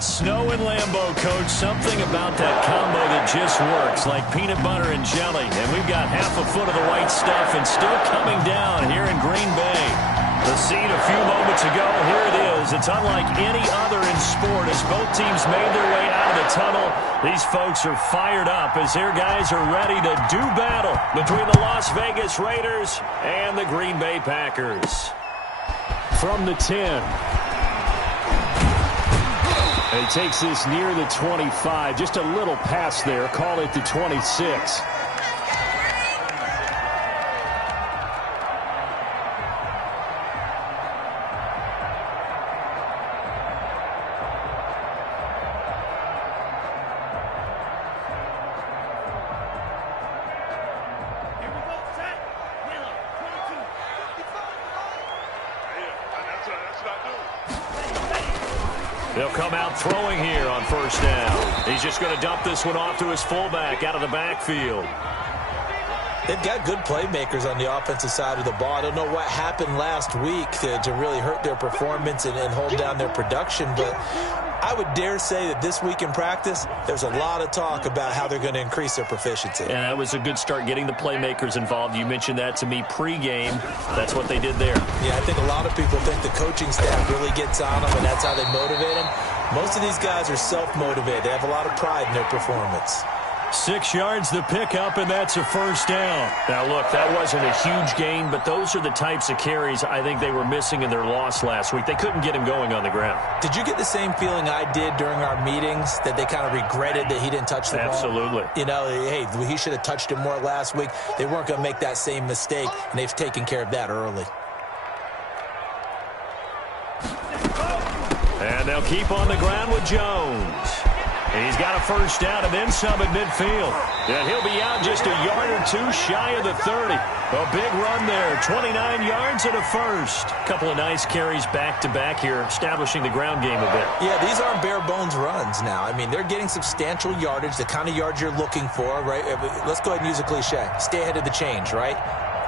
Snow and Lambeau, Coach. Something about that combo that just works, like peanut butter and jelly. And we've got half a foot of the white stuff and still coming down here in Green Bay. The scene a few moments ago, here it is. It's unlike any other in sport as both teams made their way out of the tunnel. These folks are fired up as their guys are ready to do battle between the Las Vegas Raiders and the Green Bay Packers. From the 10. And he takes this near the 25. Just a little pass there. Call it the 26. They'll come out throwing here on first down. He's just going to dump this one off to his fullback out of the backfield. They've got good playmakers on the offensive side of the ball. I don't know what happened last week to really hurt their performance and hold down their production, but I would dare say that this week in practice, there's a lot of talk about how they're going to increase their proficiency. And that was a good start getting the playmakers involved. You mentioned that to me pregame. That's what they did there. Yeah, I think a lot of people think the coaching staff really gets on them, and that's how they motivate them. Most of these guys are self-motivated. They have a lot of pride in their performance. 6 yards the pickup, and that's a first down. Now, look, that wasn't a huge gain, but those are the types of carries I think they were missing in their loss last week. They couldn't get him going on the ground. Did you get the same feeling I did during our meetings, that they kind of regretted that he didn't touch the ball? Absolutely. You know, hey, he should have touched it more last week. They weren't going to make that same mistake, and they've taken care of that early. And they'll keep on the ground with Jones. He's got a first down and then some at midfield. And he'll be out just a yard or two shy of the 30. A big run there, 29 yards and a first. A couple of nice carries back-to-back here, establishing the ground game a bit. Yeah, these aren't bare-bones runs now. I mean, they're getting substantial yardage, the kind of yards you're looking for, right? Let's go ahead and use a cliche. Stay ahead of the change, right?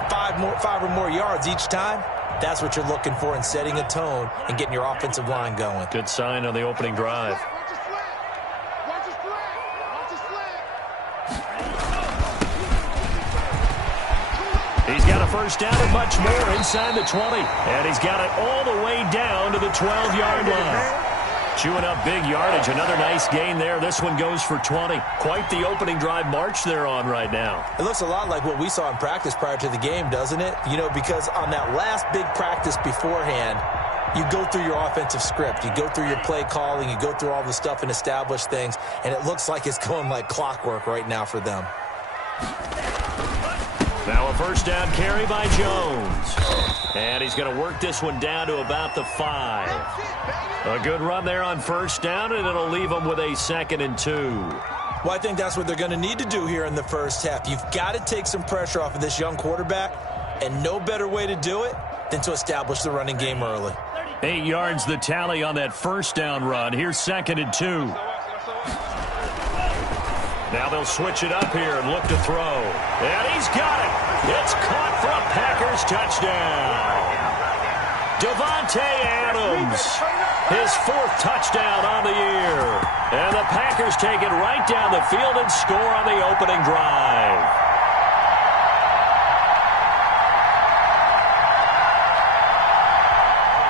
Five or more yards each time. That's what you're looking for in setting a tone and getting your offensive line going. Good sign on the opening drive. He's got a first down and much more inside the 20. And he's got it all the way down to the 12-yard line. Chewing up big yardage. Another nice gain there. This one goes for 20. Quite the opening drive march they're on right now. It looks a lot like what we saw in practice prior to the game, doesn't it? You know, because on that last big practice beforehand, you go through your offensive script. You go through your play calling. You go through all the stuff and establish things. And it looks like it's going like clockwork right now for them. Now a first down carry by Jones. And he's going to work this one down to about the 5. A good run there on first down, and it'll leave them with a 2nd and 2. Well, I think that's what they're going to need to do here in the first half. You've got to take some pressure off of this young quarterback, and no better way to do it than to establish the running game early. 8 yards the tally on that first down run. Here's 2nd and 2. Now they'll switch it up here and look to throw. And he's got it. It's caught for a Packers touchdown. Davante Adams, his 4th touchdown on the year. And the Packers take it right down the field and score on the opening drive.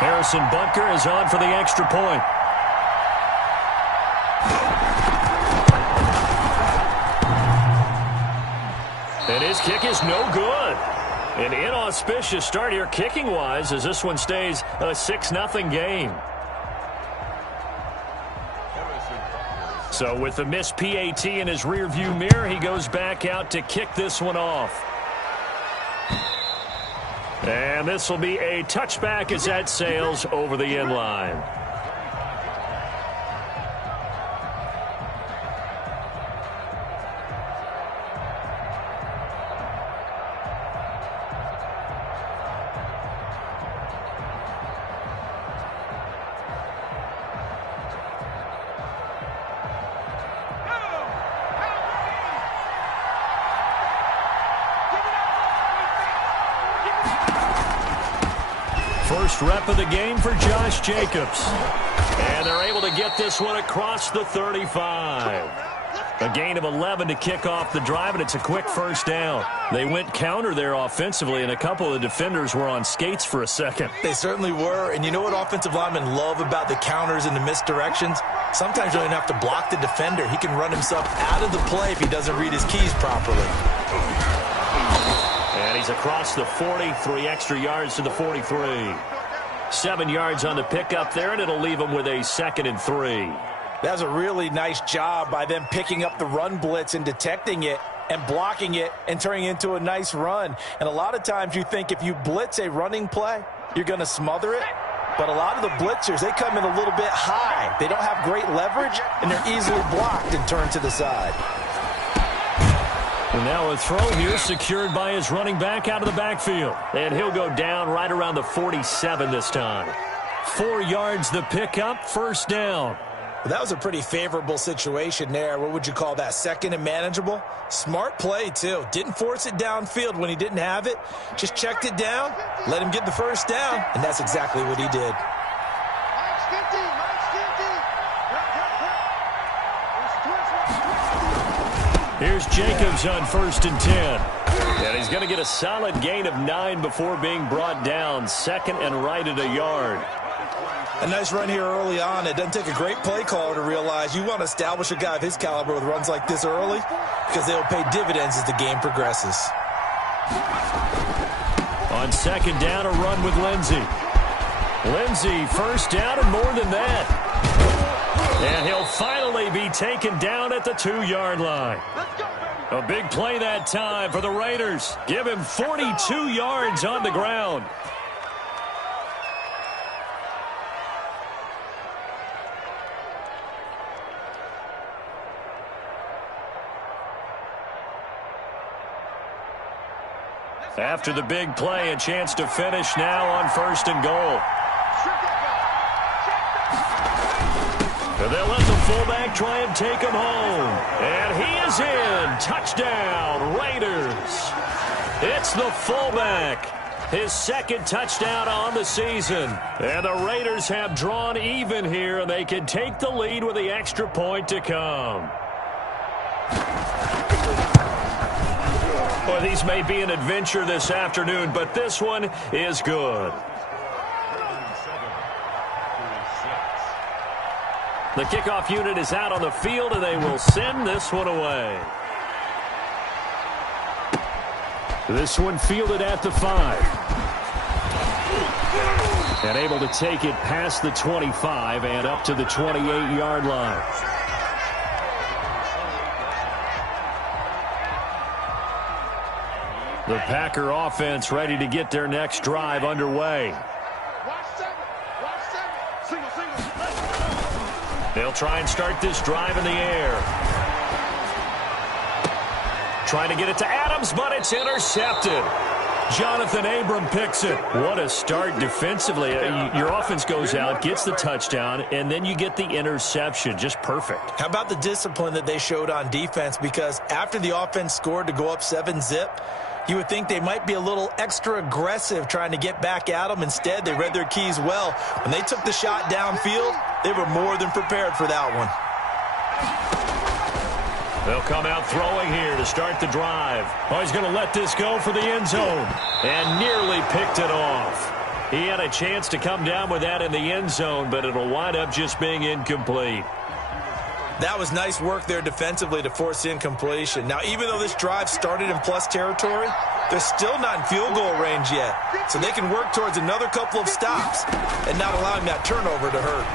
Harrison Butker is on for the extra point. And his kick is no good. An inauspicious start here kicking-wise as this one stays a 6-0 game. So with the missed PAT in his rearview mirror, he goes back out to kick this one off. And this will be a touchback as that sails over the end line. First rep of the game for Josh Jacobs. And And they're able to get this one across the 35. A gain of 11 to kick off the drive, and it's a quick first down. They went counter there offensively, and a couple of defenders were on skates for a second. They certainly were, and you know what offensive linemen love about the counters and the misdirections? Sometimes you don't even have to block the defender. He can run himself out of the play if he doesn't read his keys properly. And he's across the 40, 3 extra yards to the 43. 7 yards on the pickup there, and it'll leave him with a 2nd and 3. That was a really nice job by them picking up the run blitz and detecting it and blocking it and turning it into a nice run. And a lot of times you think if you blitz a running play, you're going to smother it. But a lot of the blitzers, they come in a little bit high. They don't have great leverage, and they're easily blocked and turned to the side. And now a throw here secured by his running back out of the backfield. And he'll go down right around the 47 this time. 4 yards the pickup, first down. That was a pretty favorable situation there. What would you call that? 2nd and manageable? Smart play, too. Didn't force it downfield when he didn't have it. Just checked it down, let him get the first down, and that's exactly what he did. Here's Jacobs on 1st and 10. And he's going to get a solid gain of 9 before being brought down. 2nd and right at a yard. A nice run here early on. It doesn't take a great play caller to realize you want to establish a guy of his caliber with runs like this early because they'll pay dividends as the game progresses. On 2nd down, a run with Lindsey. Lindsey, first down and more than that. And he'll finally be taken down at the 2-yard line. A big play that time for the Raiders. Give him 42 yards on the ground. After the big play, a chance to finish now on 1st and goal. And they'll let the fullback try and take him home. And he is in. Touchdown, Raiders. It's the fullback. His 2nd touchdown on the season. And the Raiders have drawn even here, and they can take the lead with the extra point to come. Well, these may be an adventure this afternoon, but this one is good. The kickoff unit is out on the field, and they will send this one away. This one fielded at the 5. And able to take it past the 25 and up to the 28-yard line. The Packer offense ready to get their next drive underway. They'll try and start this drive in the air. Trying to get it to Adams, but it's intercepted. Jonathan Abram picks it. What a start defensively. Your offense goes out, gets the touchdown, and then you get the interception. Just perfect. How about the discipline that they showed on defense? Because after the offense scored to go up 7-zip, you would think they might be a little extra aggressive trying to get back at them. Instead, they read their keys well. When they took the shot downfield, they were more than prepared for that one. They'll come out throwing here to start the drive. Oh, he's going to let this go for the end zone. And nearly picked it off. He had a chance to come down with that in the end zone, but it'll wind up just being incomplete. That was nice work there defensively to force incompletion. Now, even though this drive started in plus territory, they're still not in field goal range yet. So they can work towards another couple of stops and not allowing that turnover to hurt.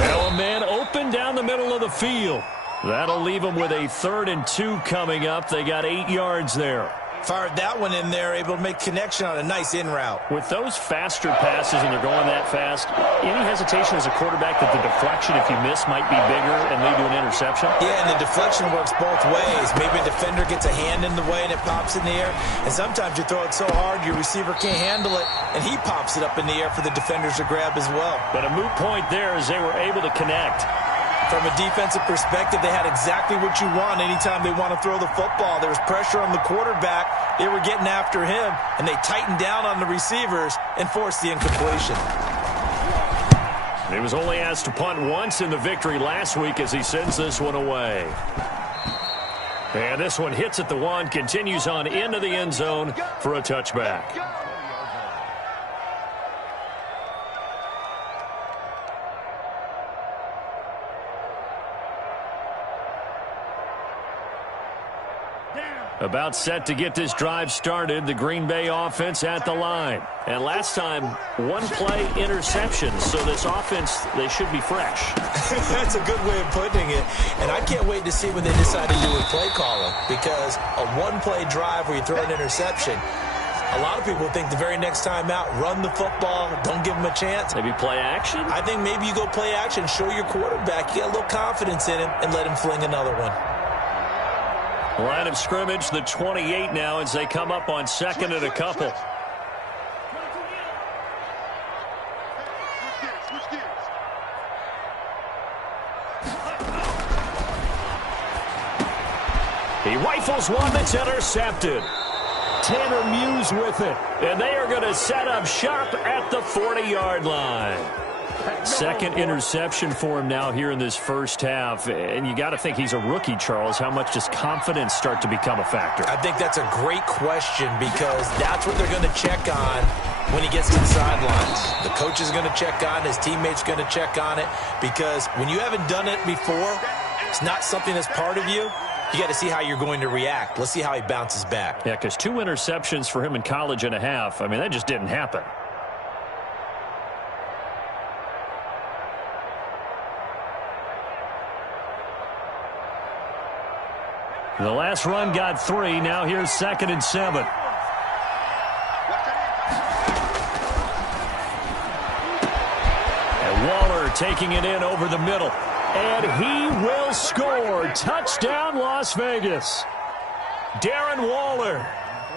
Now a man open down the middle of the field. That'll leave them with a 3rd and 2 coming up. They got 8 yards there. Fired that one in there, able to make connection on a nice in route. With those faster passes and they're going that fast, any hesitation as a quarterback that the deflection, if you miss, might be bigger and lead to an interception? Yeah, and the deflection works both ways. Maybe a defender gets a hand in the way and it pops in the air. And sometimes you throw it so hard your receiver can't handle it, and he pops it up in the air for the defenders to grab as well. But a moot point there as they were able to connect. From a defensive perspective, they had exactly what you want anytime they want to throw the football. There was pressure on the quarterback. They were getting after him, and they tightened down on the receivers and forced the incompletion. He was only asked to punt once in the victory last week as he sends this one away. And this one hits at the 1, continues on into the end zone for a touchback. About set to get this drive started, the Green Bay offense at the line. And last time, one-play interceptions, so this offense, they should be fresh. That's a good way of putting it. And I can't wait to see what they decide to do with play calling, because a one-play drive where you throw an interception, a lot of people think the very next time out, run the football, don't give them a chance. Maybe play action? I think maybe you go play action, show your quarterback, you got a little confidence in him, and let him fling another one. Line of scrimmage, the 28 now as they come up on second and a couple. He rifles one that's intercepted. Tanner Muse with it. And they are going to set up shop at the 40-yard line. Second interception for him now here in this first half. And you got to think he's a rookie, Charles. How much does confidence start to become a factor? I think that's a great question, because that's what they're going to check on when he gets to the sidelines. The coach is going to check on it. His teammates going to check on it, because when you haven't done it before, it's not something that's part of you. You got to see how you're going to react. Let's see how he bounces back. Yeah, because 2 interceptions for him in college and a half. I mean, that just didn't happen. The last run got 3. Now here's 2nd and 7. And Waller taking it in over the middle. And he will score. Touchdown, Las Vegas. Darren Waller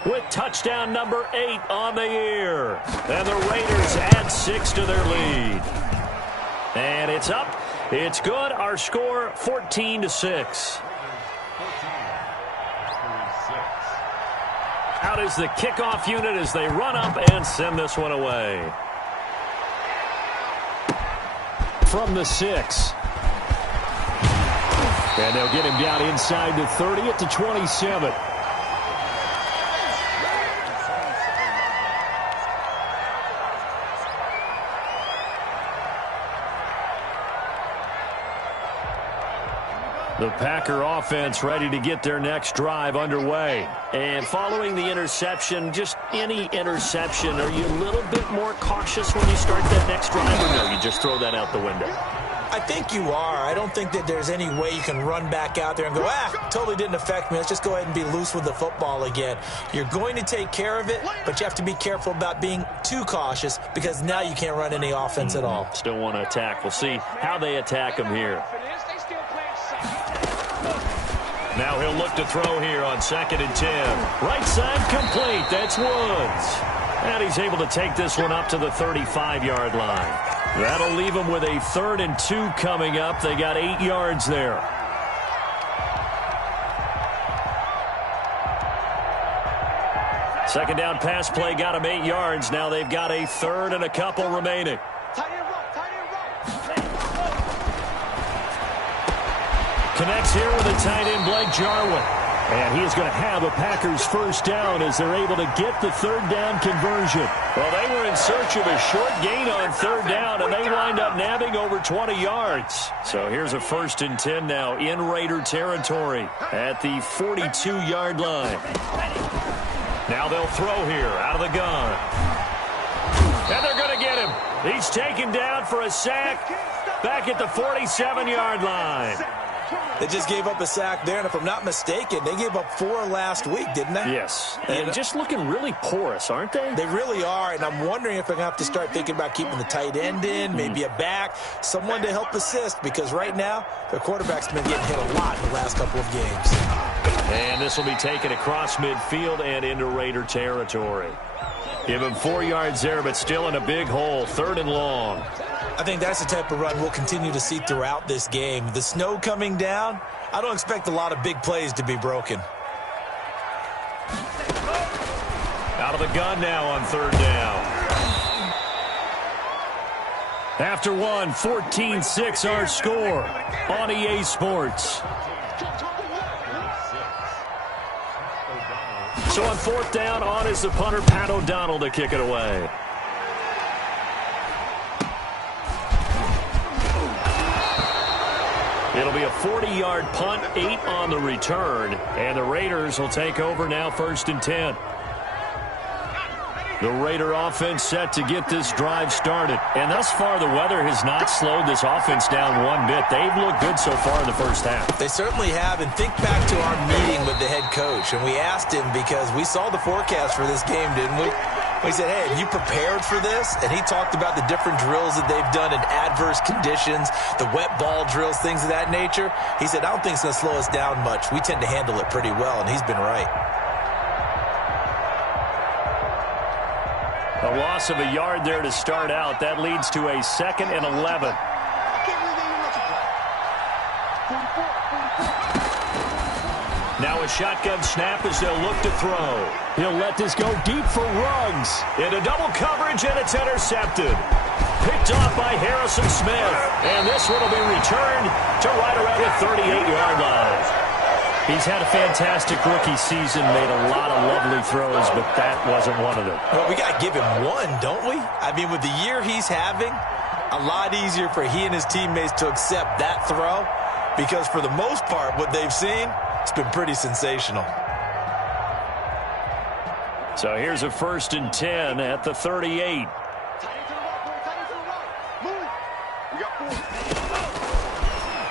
with touchdown number 8 on the year. And the Raiders add 6 to their lead. And it's up. It's good. Our score, 14-6. Out is the kickoff unit as they run up and send this one away. From the 6. And they'll get him down inside the 30 at the 27. The Packer offense ready to get their next drive underway. And following the interception, just any interception, are you a little bit more cautious when you start that next drive, or no, you just throw that out the window? I think you are. I don't think that there's any way you can run back out there and go, totally didn't affect me. Let's just go ahead and be loose with the football again. You're going to take care of it, but you have to be careful about being too cautious, because now you can't run any offense at all. Still want to attack. We'll see how they attack him here. Now he'll look to throw here on 2nd and 10. Right side complete. That's Woods. And he's able to take this one up to the 35-yard line. That'll leave him with a 3rd and 2 coming up. They got 8 yards there. Second down pass play got him 8 yards. Now they've got a 3rd and a couple remaining. Connects here with a tight end, Blake Jarwin. And he is going to have a Packers first down as they're able to get the 3rd down conversion. Well, they were in search of a short gain on 3rd down, and they wind up nabbing over 20 yards. So here's a 1st and 10 now in Raider territory at the 42-yard line. Now they'll throw here out of the gun. And they're going to get him. He's taken down for a sack back at the 47-yard line. They just gave up a sack there, and if I'm not mistaken, they gave up 4 last week, didn't they? Yes. And just looking really porous, aren't they? They really are, and I'm wondering if they're going to have to start thinking about keeping the tight end in, maybe a back, someone to help assist, because right now, their quarterback's been getting hit a lot in the last couple of games. And this will be taken across midfield and into Raider territory. Give him 4 yards there, but still in a big hole, 3rd and long. I think that's the type of run we'll continue to see throughout this game. The snow coming down, I don't expect a lot of big plays to be broken. Out of the gun now on 3rd down. After one, 14-6 our score on EA Sports. So on fourth down, on is the punter, Pat O'Donnell, to kick it away. It'll be a 40-yard punt, 8 on the return, and the Raiders will take over now, 1st and 10. The Raider offense set to get this drive started. And thus far, the weather has not slowed this offense down one bit. They've looked good so far in the first half. They certainly have. And think back to our meeting with the head coach. And we asked him, because we saw the forecast for this game, didn't we? We said, hey, have you prepared for this? And he talked about the different drills that they've done in adverse conditions, the wet ball drills, things of that nature. He said, I don't think it's going to slow us down much. We tend to handle it pretty well, and he's been right. A loss of a yard there to start out. That leads to a 2nd and 11. Now a shotgun snap as they'll look to throw. He'll let this go deep for Ruggs. Into double coverage, and it's intercepted. Picked off by Harrison Smith. And this one will be returned to right around the 38-yard line. He's had a fantastic rookie season, made a lot of lovely throws, but that wasn't one of them. Well, we got to give him one, don't we? I mean, with the year he's having, a lot easier for he and his teammates to accept that throw, because for the most part, what they've seen, it's been pretty sensational. So here's a 1st and 10 at the 38.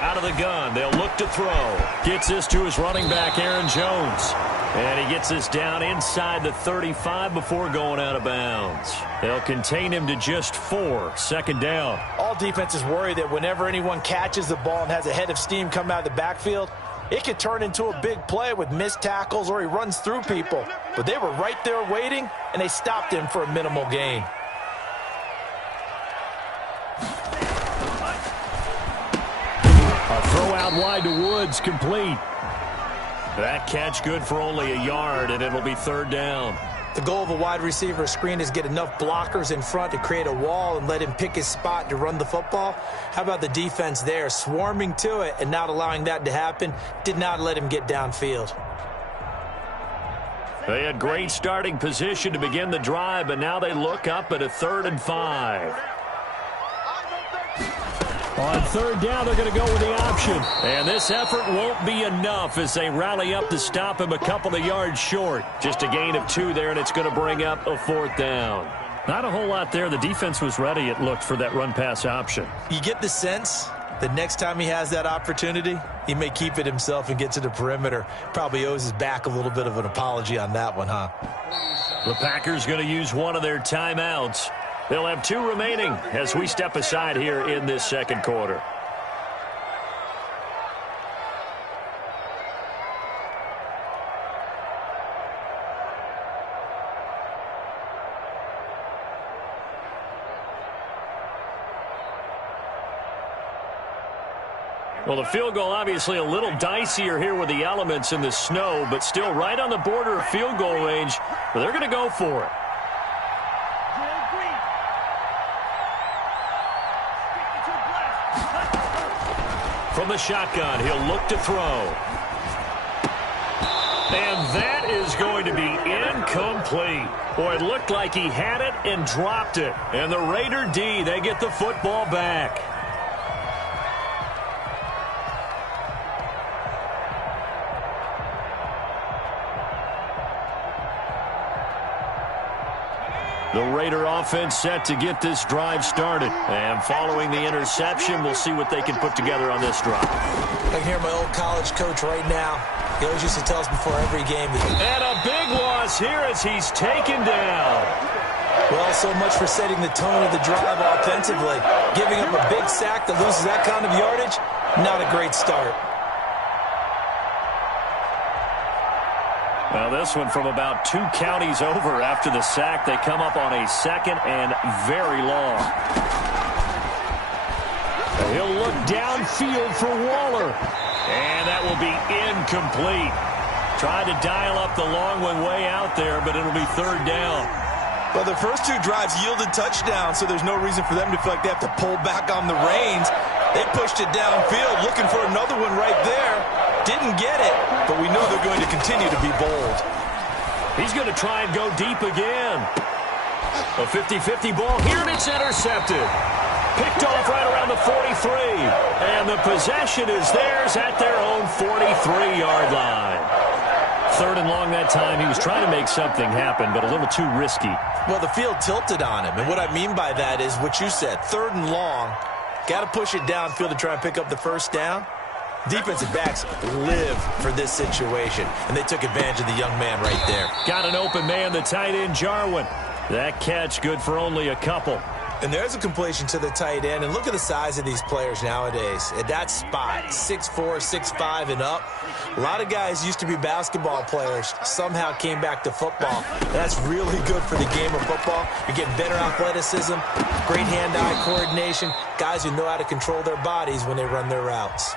Out of the gun, they'll look to throw. Gets this to his running back, Aaron Jones. And he gets this down inside the 35 before going out of bounds. They'll contain him to just 4, 2nd down. All defenses worry that whenever anyone catches the ball and has a head of steam come out of the backfield, it could turn into a big play with missed tackles or he runs through people. But they were right there waiting, and they stopped him for a minimal gain. A throw out wide to Woods, complete. That catch good for only a yard, and it'll be 3rd down. The goal of a wide receiver screen is get enough blockers in front to create a wall and let him pick his spot to run the football. How about the defense there, swarming to it and not allowing that to happen? Did not let him get downfield. They had great starting position to begin the drive, but now they look up at a 3rd and 5. On 3rd down, they're going to go with the option. And this effort won't be enough as they rally up to stop him a couple of yards short. Just a gain of 2 there, and it's going to bring up a 4th down. Not a whole lot there. The defense was ready, it looked, for that run-pass option. You get the sense that next time he has that opportunity, he may keep it himself and get to the perimeter. Probably owes his back a little bit of an apology on that one, huh? The Packers going to use one of their timeouts. They'll have 2 remaining as we step aside here in this 2nd quarter. Well, the field goal obviously a little dicier here with the elements in the snow, but still right on the border of field goal range. But they're going to go for it. From the shotgun, he'll look to throw. And that is going to be incomplete. Boy, it looked like he had it and dropped it. And the Raider D, they get the football back. The Raider offense set to get this drive started. And following the interception, we'll see what they can put together on this drive. I can hear my old college coach right now. He always used to tell us before every game. And a big loss here as he's taken down. Well, so much for setting the tone of the drive offensively. Giving up a big sack that loses that kind of yardage, not a great start. Well, this one from about 2 counties over after the sack. They come up on a 2nd and very long. He'll look downfield for Waller. And that will be incomplete. Tried to dial up the long one way out there, but it'll be 3rd down. Well, the first two drives yielded touchdowns, so there's no reason for them to feel like they have to pull back on the reins. They pushed it downfield, looking for another one right there. Didn't get it, but we know they're going to continue to be bold. He's going to try and go deep again. A 50-50 ball here, and it's intercepted. Picked off right around the 43. And the possession is theirs at their own 43-yard line. Third and long that time. He was trying to make something happen, but a little too risky. Well, the field tilted on him, and what I mean by that is what you said. Third and long, got to push it downfield to try and pick up the first down. Defensive backs live for this situation, and they took advantage of the young man right there. Got an open man, the tight end, Jarwin. That catch good for only a couple. And there's a completion to the tight end. And look at the size of these players nowadays. At that spot, 6'4", 6'5", and up. A lot of guys used to be basketball players, somehow came back to football. That's really good for the game of football. You're getting better athleticism, great hand-eye coordination, guys who know how to control their bodies when they run their routes.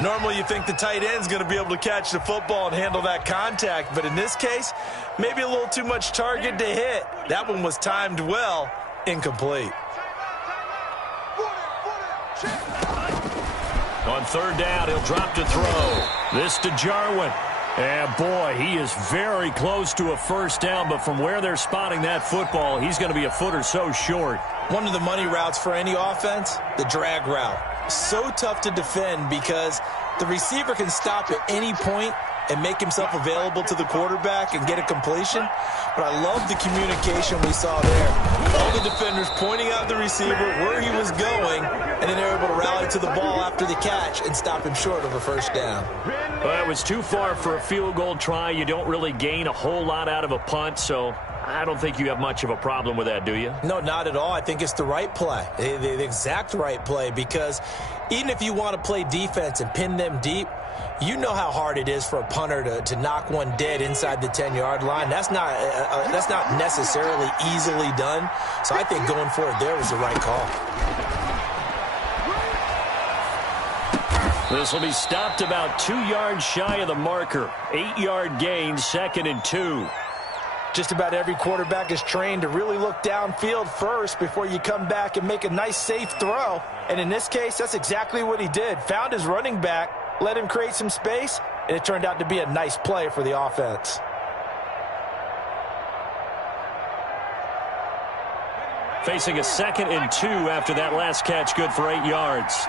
Normally you think the tight end's going to be able to catch the football and handle that contact, but in this case, maybe a little too much target to hit. That one was timed well. Incomplete. On third down, he'll drop to throw. This to Jarwin. And boy, he is very close to a first down, but from where they're spotting that football, he's going to be a foot or so short. One of the money routes for any offense, the drag route. So tough to defend because the receiver can stop at any point and make himself available to the quarterback and get a completion. But I love the communication we saw there. All the defenders pointing out the receiver, where he was going, and then they were able to rally to the ball after the catch and stop him short of a first down. Well, it was too far for a field goal try. You don't really gain a whole lot out of a punt, so I don't think you have much of a problem with that, do you? No, not at all. I think it's the right play, the exact right play, because even if you want to play defense and pin them deep, you know how hard it is for a punter to knock one dead inside the 10-yard line. That's not necessarily easily done. So I think going for it there was the right call. This will be stopped about 2 yards shy of the marker. 8-yard gain, 2nd and 2. Just about every quarterback is trained to really look downfield first before you come back and make a nice, safe throw. And in this case, that's exactly what he did. Found his running back, let him create some space, and it turned out to be a nice play for the offense. Facing a 2nd and 2 after that last catch, good for 8 yards.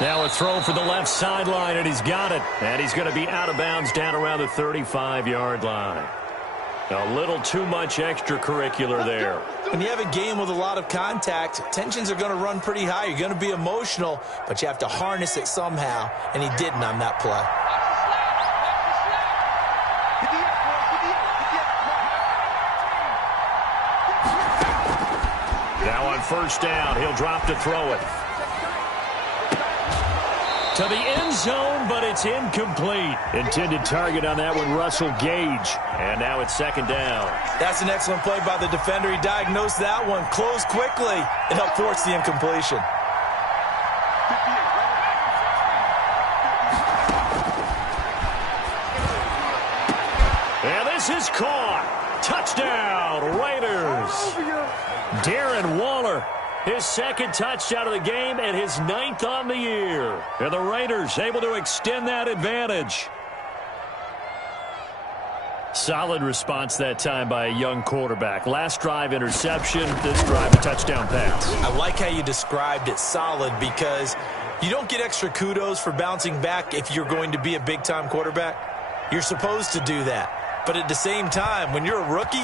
Now a throw for the left sideline, and he's got it. And he's going to be out of bounds down around the 35-yard line. A little too much extracurricular there. When you have a game with a lot of contact, tensions are going to run pretty high. You're going to be emotional, but you have to harness it somehow, and he didn't on that play. Now on first down, he'll drop to throw it. To the end zone, but it's incomplete. Intended target on that one, Russell Gage. And now it's 2nd down. That's an excellent play by the defender. He diagnosed that one, closed quickly, and helped force the incompletion. And this is caught. Touchdown, Raiders. Darren Waller. His 2nd touchdown of the game and his 9th on the year. And the Raiders able to extend that advantage. Solid response that time by a young quarterback. Last drive, interception. This drive, a touchdown pass. I like how you described it, solid, because you don't get extra kudos for bouncing back if you're going to be a big-time quarterback. You're supposed to do that. But at the same time, when you're a rookie,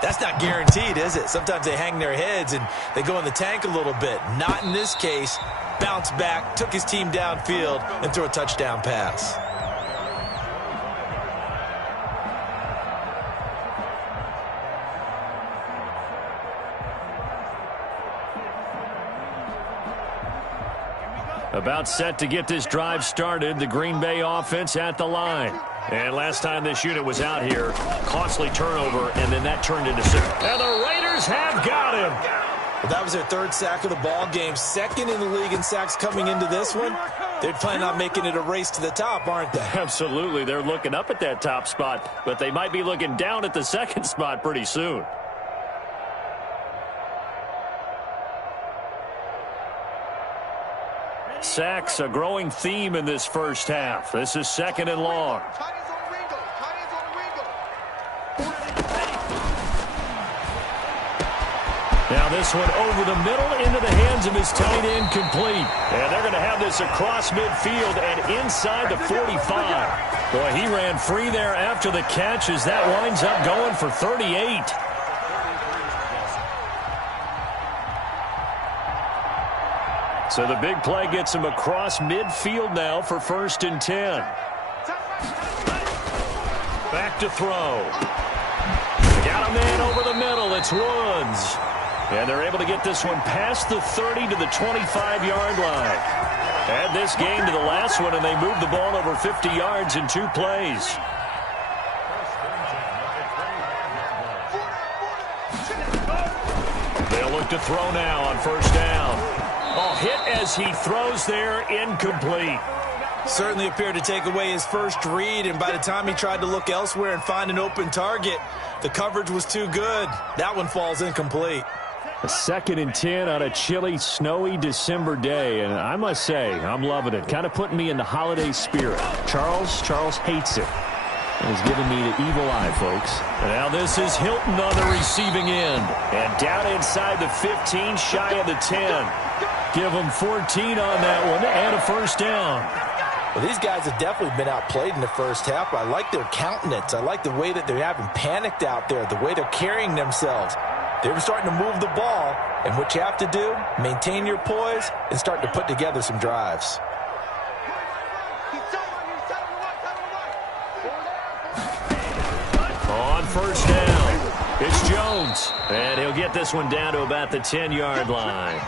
that's not guaranteed, is it? Sometimes they hang their heads and they go in the tank a little bit. Not in this case. Bounced back, took his team downfield, and threw a touchdown pass. About set to get this drive started. The Green Bay offense at the line. And last time this unit was out here, costly turnover, and then that turned into 6. And the Raiders have got him. Well, that was their 3rd sack of the ball game. 2nd in the league in sacks coming into this one. They're planning on making it a race to the top, aren't they? Absolutely. They're looking up at that top spot, but they might be looking down at the second spot pretty soon. Sacks, a growing theme in this first half. This is 2nd and long. Now this one over the middle into the hands of his tight end, complete. And they're going to have this across midfield and inside the 45. Boy, he ran free there after the catch as that winds up going for 38. So the big play gets him across midfield now for 1st and 10. Back to throw. Got a man over the middle. It's Woods. And they're able to get this one past the 30 to the 25-yard line. Add this game to the last one, and they moved the ball over 50 yards in 2 plays. They'll look to throw now on 1st down. Oh, hit as he throws there, incomplete. Certainly appeared to take away his first read, and by the time he tried to look elsewhere and find an open target, the coverage was too good. That one falls incomplete. A 2nd and 10 on a chilly, snowy December day, and I must say, I'm loving it. Kind of putting me in the holiday spirit. Charles hates it. And he's giving me the evil eye, folks. And now this is Hilton on the receiving end. And down inside the 15, shy of the 10. Give him 14 on that one and a 1st down. Well, these guys have definitely been outplayed in the first half. I like their countenance. I like the way that they're having panicked out there, the way they're carrying themselves. They're starting to move the ball, and what you have to do, maintain your poise and start to put together some drives. On 1st down, it's Jones, and he'll get this one down to about the 10-yard line.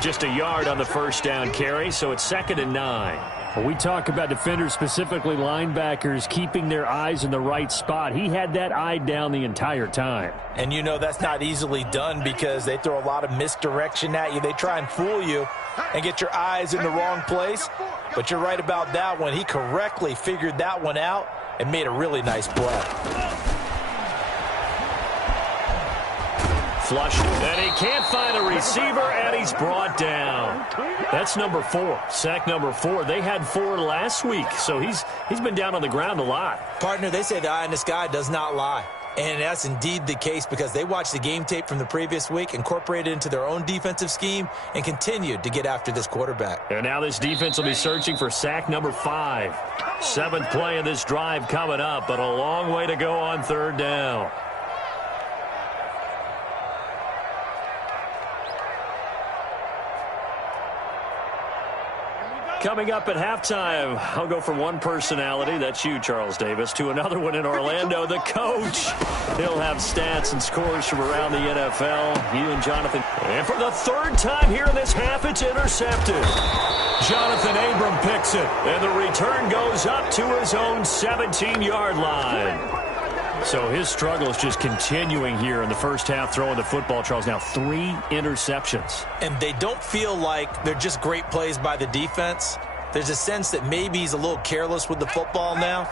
Just a yard on the 1st down carry, so it's 2nd and 9. When we talk about defenders, specifically linebackers, keeping their eyes in the right spot, he had that eye down the entire time. And you know that's not easily done because they throw a lot of misdirection at you. They try and fool you and get your eyes in the wrong place. But you're right about that one. He correctly figured that one out and made a really nice play. Flushed, and he can't find a receiver, and he's brought down. That's number 4, sack number 4. They had 4 last week, so he's been down on the ground a lot. Partner, they say the eye in the sky does not lie. And that's indeed the case because they watched the game tape from the previous week, incorporated it into their own defensive scheme, and continued to get after this quarterback. And now this defense will be searching for sack number 5. 7th play of this drive coming up, but a long way to go on 3rd down. Coming up at halftime, I'll go from one personality, that's you, Charles Davis, to another one in Orlando, the coach. He'll have stats and scores from around the NFL. You and Jonathan. And for the 3rd time here in this half, it's intercepted. Jonathan Abram picks it, and the return goes up to his own 17-yard line. So his struggle is just continuing here in the first half, throwing the football, Charles. Now 3 interceptions. And they don't feel like they're just great plays by the defense. There's a sense that maybe he's a little careless with the football now.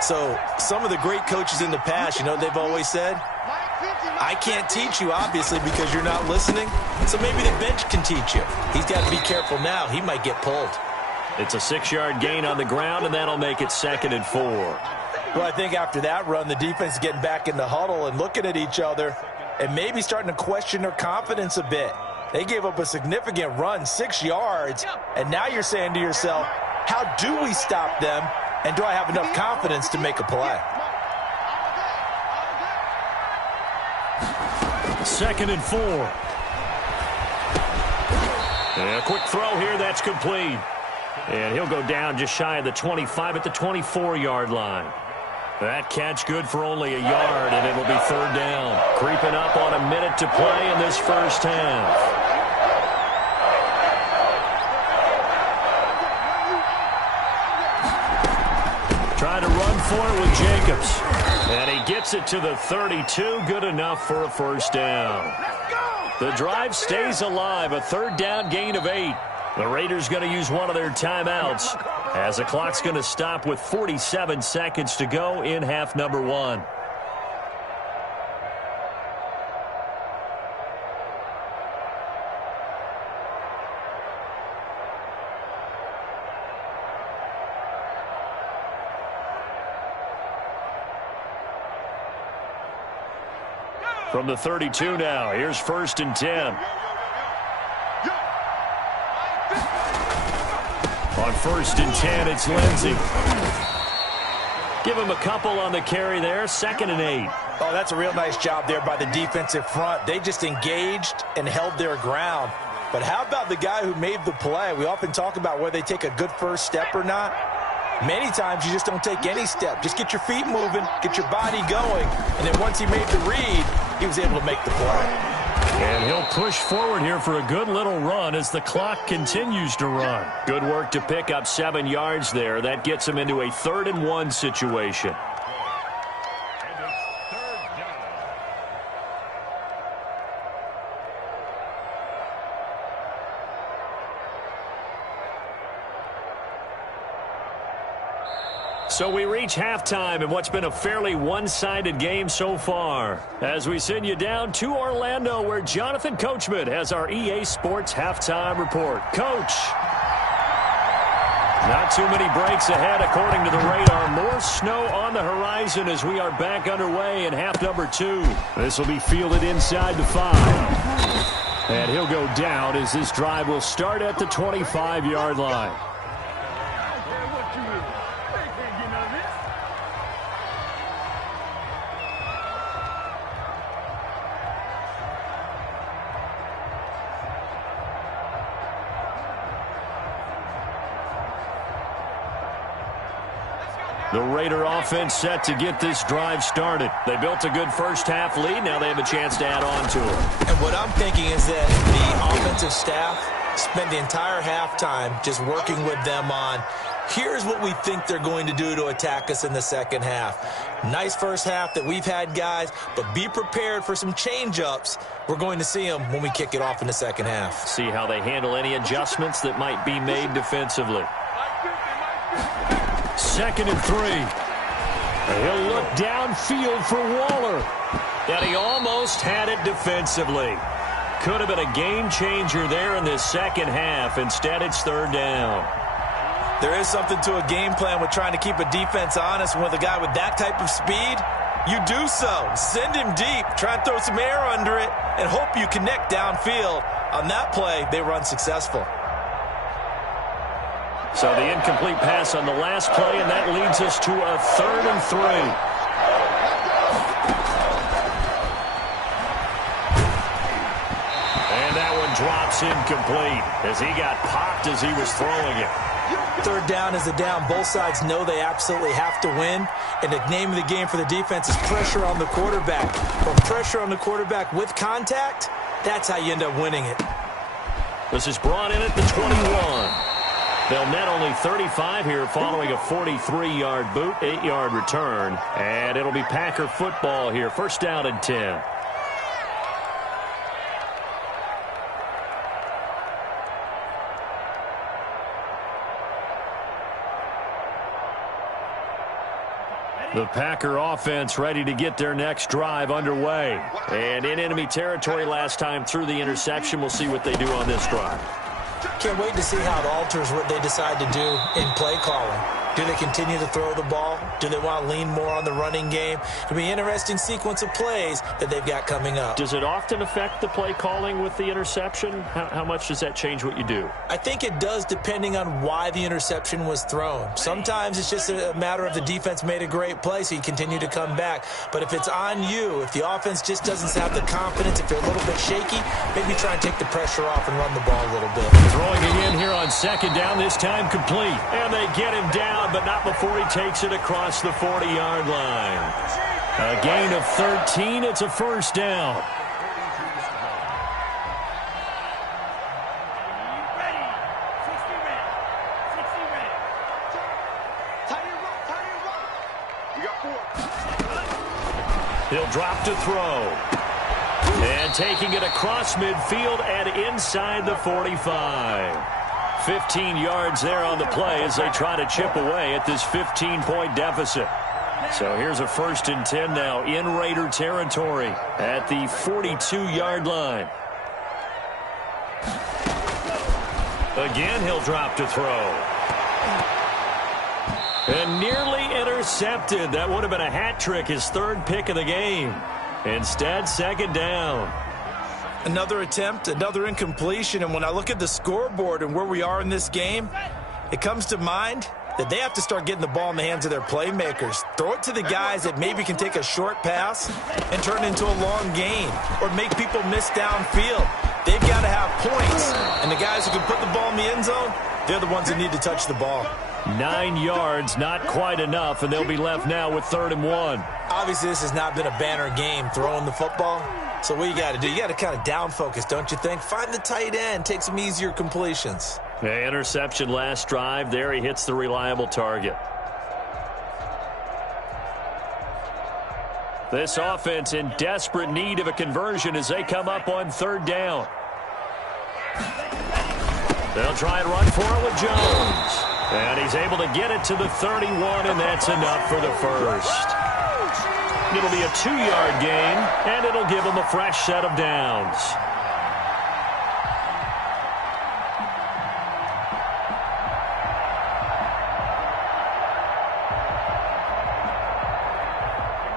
So some of the great coaches in the past, you know, they've always said, I can't teach you, obviously, because you're not listening. So maybe the bench can teach you. He's got to be careful now. He might get pulled. It's a 6-yard gain on the ground, and that'll make it 2nd and 4. Well, I think after that run, the defense is getting back in the huddle and looking at each other and maybe starting to question their confidence a bit. They gave up a significant run, 6 yards, and now you're saying to yourself, how do we stop them, and do I have enough confidence to make a play? 2nd and 4. And a quick throw here, that's complete. And he'll go down just shy of the 25 at the 24-yard line. That catch good for only a yard, and it'll be 3rd down. Creeping up on a minute to play in this first half. Trying to run for it with Jacobs. And he gets it to the 32. Good enough for a 1st down. The drive stays alive. A 3rd down gain of 8. The Raiders going to use one of their timeouts as the clock's going to stop with 47 seconds to go in half number 1. From the 32 now, here's 1st and 10. On 1st and 10, it's Lindsey. Give him a couple on the carry there, 2nd and 8. Oh, that's a real nice job there by the defensive front. They just engaged and held their ground. But how about the guy who made the play? We often talk about whether they take a good first step or not. Many times you just don't take any step. Just get your feet moving, get your body going, and then once he made the read, he was able to make the play. And he'll push forward here for a good little run as the clock continues to run. Good work to pick up 7 yards there. That gets him into a 3rd and 1 situation. So we reach halftime in what's been a fairly one-sided game so far. As we send you down to Orlando, where Jonathan Coachman has our EA Sports halftime report. Coach. Not too many breaks ahead according to the radar. More snow on the horizon as we are back underway in half number 2. This will be fielded inside the 5. And he'll go down as this drive will start at the 25-yard line. The Raider offense set to get this drive started. They built a good first-half lead. Now they have a chance to add on to it. And what I'm thinking is that the offensive staff spent the entire halftime just working with them on, here's what we think they're going to do to attack us in the second half. Nice first half that we've had, guys, but be prepared for some change-ups. We're going to see them when we kick it off in the second half. See how they handle any adjustments that might be made defensively. 2nd and 3. He'll look downfield for Waller. And he almost had it defensively. Could have been a game changer there in this second half. Instead, it's 3rd down. There is something to a game plan with trying to keep a defense honest. And with a guy with that type of speed, you do so. Send him deep. Try and throw some air under it and hope you connect downfield. On that play, they run successful. So the incomplete pass on the last play, and that leads us to a 3rd and 3. And that one drops incomplete as he got popped as he was throwing it. 3rd down is a down. Both sides know they absolutely have to win. And the name of the game for the defense is pressure on the quarterback. But pressure on the quarterback with contact, that's how you end up winning it. This is brought in at the 21. They'll net only 35 here following a 43-yard boot, 8-yard return. And it'll be Packer football here. 1st down and 10. The Packer offense ready to get their next drive underway. And in enemy territory last time through the interception. We'll see what they do on this drive. Can't wait to see how it alters what they decide to do in play calling. Do they continue to throw the ball? Do they want to lean more on the running game? It'll be an interesting sequence of plays that they've got coming up. Does it often affect the play calling with the interception? How much does that change what you do? I think it does depending on why the interception was thrown. Sometimes it's just a matter of the defense made a great play, so you continue to come back. But if it's on you, if the offense just doesn't have the confidence, if they're a little bit shaky, maybe try and take the pressure off and run the ball a little bit. Throwing again here on 2nd down, this time complete. And they get him down, but not before he takes it across the 40-yard line. A gain of 13. It's a 1st down. He'll drop to throw. And taking it across midfield and inside the 45. 15 yards there on the play as they try to chip away at this 15-point deficit. So here's a 1st and 10 now in Raider territory at the 42-yard line. Again, he'll drop to throw. And nearly intercepted. That would have been a hat trick, his 3rd pick of the game. Instead, 2nd down. Another attempt, another incompletion. And when I look at the scoreboard and where we are in this game, it comes to mind that they have to start getting the ball in the hands of their playmakers. Throw it to the guys that maybe can take a short pass and turn it into a long gain or make people miss downfield. They've got to have points. And the guys who can put the ball in the end zone, they're the ones that need to touch the ball. 9 yards, not quite enough, and they'll be left now with 3rd and 1. Obviously, this has not been a banner game throwing the football. So what you got to do, you got to kind of down focus, don't you think? Find the tight end, take some easier completions. The interception last drive. There he hits the reliable target. This offense in desperate need of a conversion as they come up on 3rd down. They'll try and run for it with Jones. And he's able to get it to the 31, and that's enough for the 1st. It'll be a 2-yard gain, and it'll give him a fresh set of downs.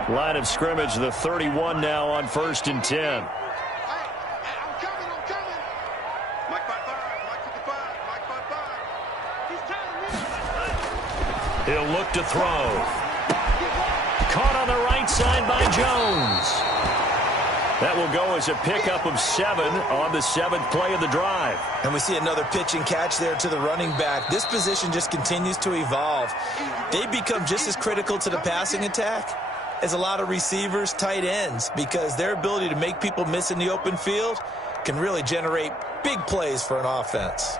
Line of scrimmage, the 31 now on 1st and 10. He'll look to throw. Caught on the right side by Jones. That will go as a pickup of 7 on the 7th play of the drive. And we see another pitch and catch there to the running back. This position just continues to evolve. They become just as critical to the passing attack as a lot of receivers, tight ends, because their ability to make people miss in the open field can really generate big plays for an offense.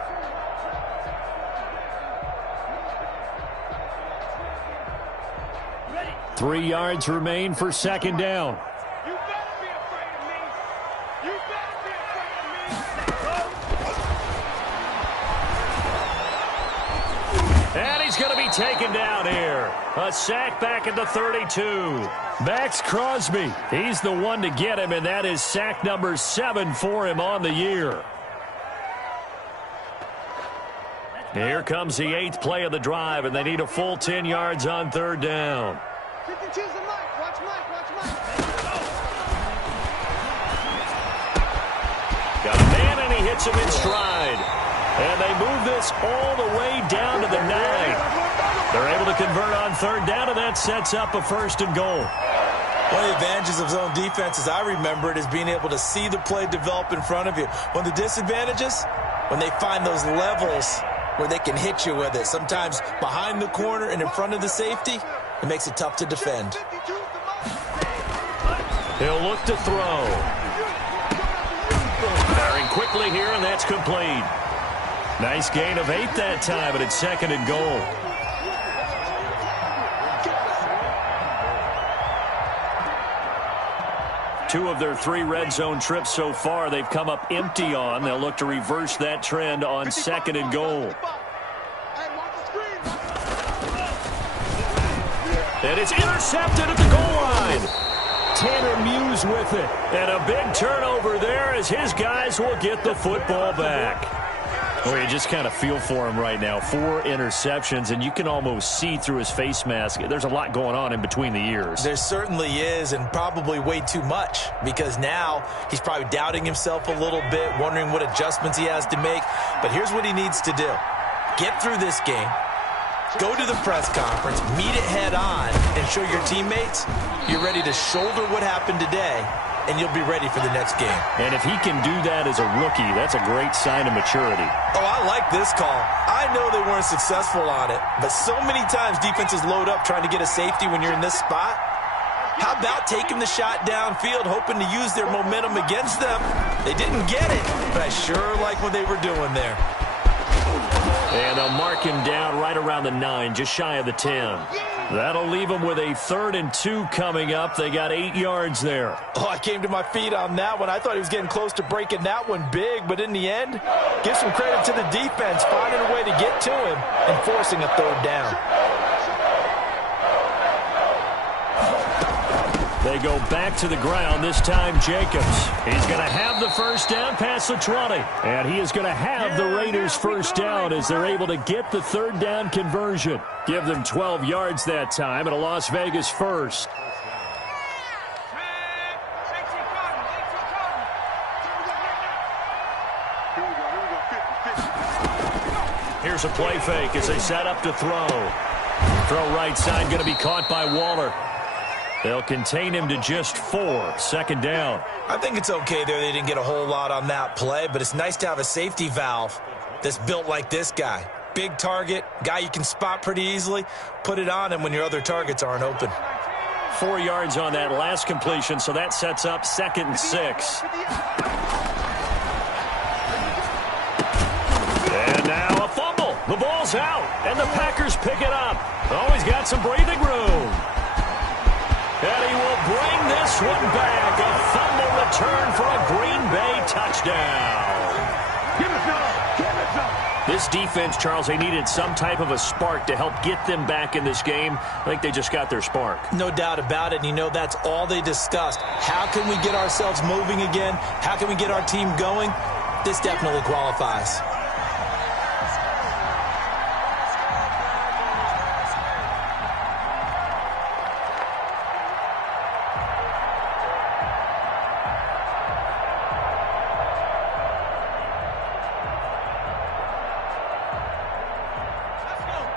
Ready. 3 yards remain for 2nd down. You better be afraid of me. You better be afraid of me. And he's going to be taken down here. A sack back at the 32. Max Crosby. He's the one to get him, and that is sack number 7 for him on the year. Here comes the 8th play of the drive, and they need a full 10 yards on 3rd down. Got a man, and he hits him in stride. And they move this all the way down to the 9. They're able to convert on 3rd down, and that sets up a 1st and goal. One of the advantages of zone defense, as I remember it, is being able to see the play develop in front of you. One of the disadvantages, when they find those levels where they can hit you with it, sometimes behind the corner and in front of the safety, it makes it tough to defend. He'll look to throw. Firing quickly here, and that's complete. Nice gain of 8 that time, but it's 2nd and goal. Two of their 3 red zone trips so far, they've come up empty on. They'll look to reverse that trend on 2nd and goal. And it's intercepted at the goal line. Tanner Muse with it. And a big turnover there as his guys will get the football back. Well, you just kind of feel for him right now. 4 interceptions, and you can almost see through his face mask. There's a lot going on in between the ears. There certainly is, and probably way too much, because now he's probably doubting himself a little bit, wondering what adjustments he has to make. But here's what he needs to do. Get through this game, go to the press conference, meet it head on, and show your teammates you're ready to shoulder what happened today, and you'll be ready for the next game. And if he can do that as a rookie, that's a great sign of maturity. Oh, I like this call. I know they weren't successful on it, but so many times defenses load up trying to get a safety when you're in this spot. How about taking the shot downfield, hoping to use their momentum against them? They didn't get it, but I sure like what they were doing there. And they'll mark him down right around the 9, just shy of the 10. That'll leave them with a 3rd and 2 coming up. They got 8 yards there. Oh, I came to my feet on that one. I thought he was getting close to breaking that one big, but in the end, give some credit to the defense, finding a way to get to him and forcing a 3rd down. They go back to the ground, this time Jacobs. He's going to have the first down past the 20. And he is going to have the Raiders first down as they're able to get the 3rd down conversion. Give them 12 yards that time and a Las Vegas first. Here's a play fake as they set up to throw. Throw right side going to be caught by Waller. They'll contain him to just 4. 2nd down. I think it's okay there. They didn't get a whole lot on that play, but it's nice to have a safety valve that's built like this guy. Big target, guy you can spot pretty easily. Put it on him when your other targets aren't open. 4 yards on that last completion, so that sets up 2nd and 6. And now a fumble. The ball's out, and the Packers pick it up. Oh, he's got some breathing room. And he will bring this one back. A fumble return for a Green Bay touchdown. This defense, Charles, they needed some type of a spark to help get them back in this game. I think they just got their spark. No doubt about it. And you know that's all they discussed. How can we get ourselves moving again? How can we get our team going? This definitely qualifies.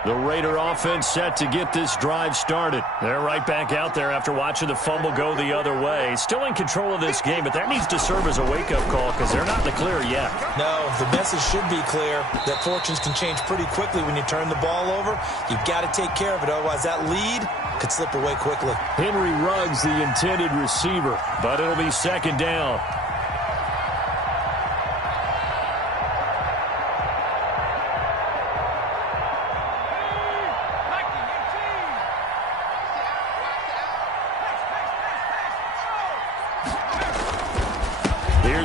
The Raider offense set to get this drive started. They're right back out there after watching the fumble go the other way. Still in control of this game, but that needs to serve as a wake-up call because they're not in the clear yet. No, the message should be clear that fortunes can change pretty quickly when you turn the ball over. You've got to take care of it, otherwise that lead could slip away quickly. Henry Ruggs, the intended receiver, but it'll be 2nd down.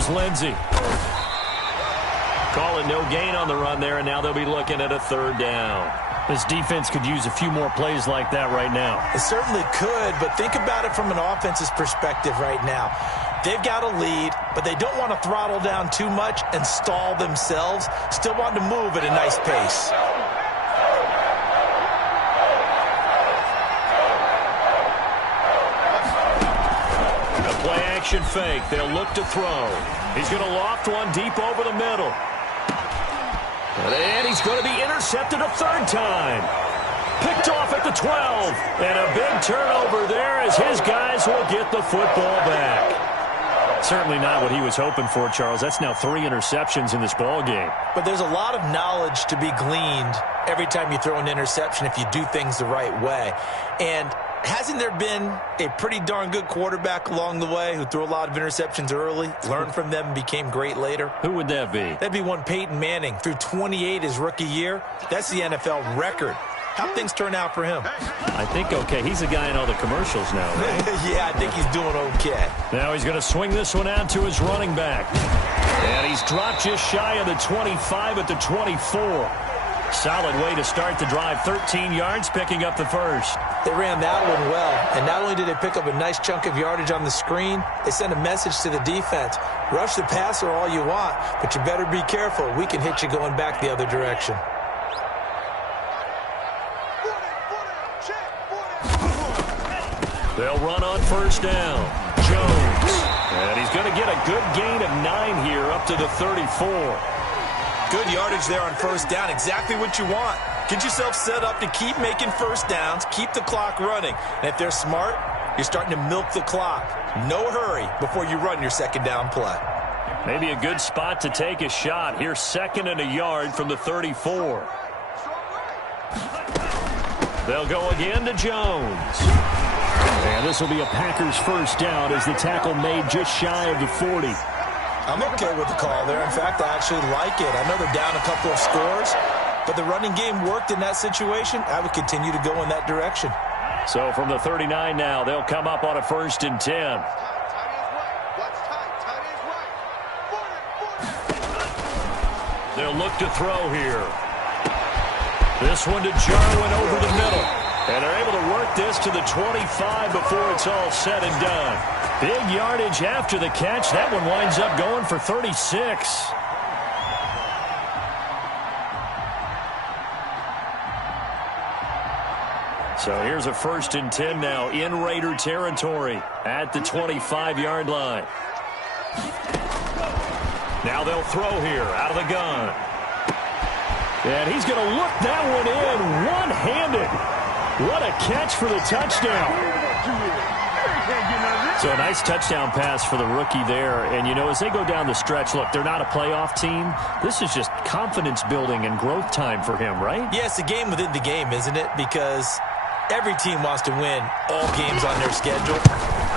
Lindsey. Call it no gain on the run there, and now they'll be looking at a 3rd down. This defense could use a few more plays like that right now. It certainly could, but think about it from an offense's perspective right now. They've got a lead, but they don't want to throttle down too much and stall themselves. Still want to move at a nice pace. Action fake. They'll look to throw. He's going to loft one deep over the middle. And he's going to be intercepted a 3rd time. Picked off at the 12. And a big turnover there as his guys will get the football back. Certainly not what he was hoping for, Charles. That's now 3 interceptions in this ball game. But there's a lot of knowledge to be gleaned every time you throw an interception if you do things the right way. And hasn't there been a pretty darn good quarterback along the way who threw a lot of interceptions early, learned from them, and became great later? Who would that be? That'd be one Peyton Manning. Threw 28 his rookie year. That's the NFL record. How'd things turn out for him? I think okay. He's the guy in all the commercials now, right? Yeah, I think he's doing okay. Now he's going to swing this one out to his running back. And he's dropped just shy of the 25 at the 24. Solid way to start the drive. 13 yards, picking up the first. They ran that one well, and not only did they pick up a nice chunk of yardage on the screen, they sent a message to the defense. Rush the passer all you want, but you better be careful. We can hit you going back the other direction. They'll run on 1st down. Jones. And he's going to get a good gain of 9 here up to the 34. Good yardage there on 1st down. Exactly what you want. Get yourself set up to keep making 1st downs, keep the clock running. And if they're smart, you're starting to milk the clock. No hurry before you run your 2nd down play. Maybe a good spot to take a shot. Here's 2nd and a yard from the 34. They'll go again to Jones. And this will be a Packers 1st down as the tackle made just shy of the 40. I'm okay with the call there. In fact, I actually like it. I know they're down a couple of scores, but the running game worked in that situation. I would continue to go in that direction. So from the 39 now, they'll come up on a 1st and 10. They'll look to throw here. This one to Jarwin over the middle. And they're able to work this to the 25 before it's all said and done. Big yardage after the catch. That one winds up going for 36. So here's a 1st and 10 now in Raider territory at the 25-yard line. Now they'll throw here out of the gun. And he's going to look that one in one-handed. What a catch for the touchdown. So a nice touchdown pass for the rookie there. And, you know, as they go down the stretch, look, they're not a playoff team. This is just confidence building and growth time for him, right? Yeah, it's a game within the game, isn't it? Because every team wants to win all games on their schedule.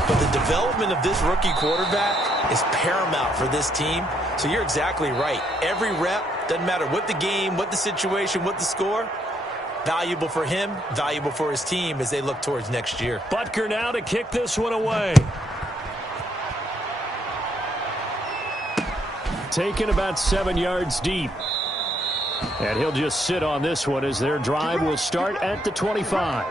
But the development of this rookie quarterback is paramount for this team. So you're exactly right. Every rep, doesn't matter what the game, what the situation, what the score, valuable for him, valuable for his team as they look towards next year. Butker now to kick this one away. Taken about 7 yards deep. And he'll just sit on this one as their drive will start at the 25.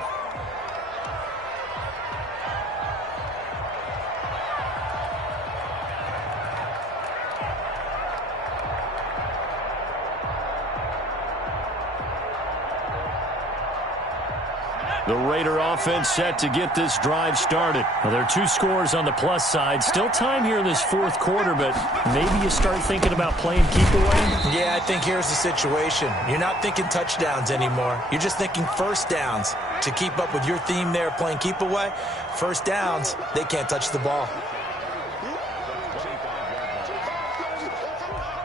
The Raider offense set to get this drive started. Well, there are 2 scores on the plus side. Still time here in this 4th quarter, but maybe you start thinking about playing keep away? Yeah, I think here's the situation. You're not thinking touchdowns anymore. You're just thinking first downs. To keep up with your theme there, playing keep away, first downs, they can't touch the ball.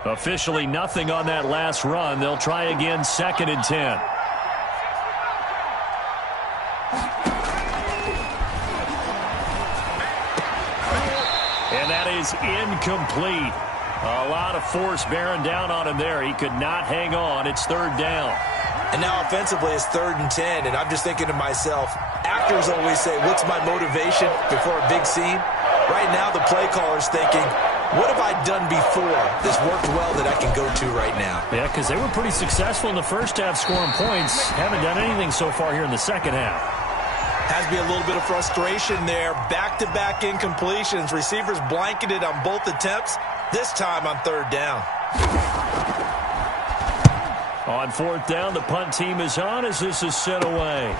Officially nothing on that last run. They'll try again 2nd and 10. And that is incomplete. A lot of force bearing down on him there. He could not hang on. It's 3rd down. And now offensively it's 3rd and 10. And I'm just thinking to myself, actors always say, what's my motivation before a big scene? Right now the play caller's thinking, what have I done before this worked well that I can go to right now? Yeah, because they were pretty successful in the first half scoring points. Haven't done anything so far here in the second half. Has to be a little bit of frustration there. Back-to-back incompletions. Receivers blanketed on both attempts. This time on 3rd down. On 4th down, the punt team is on as this is set away.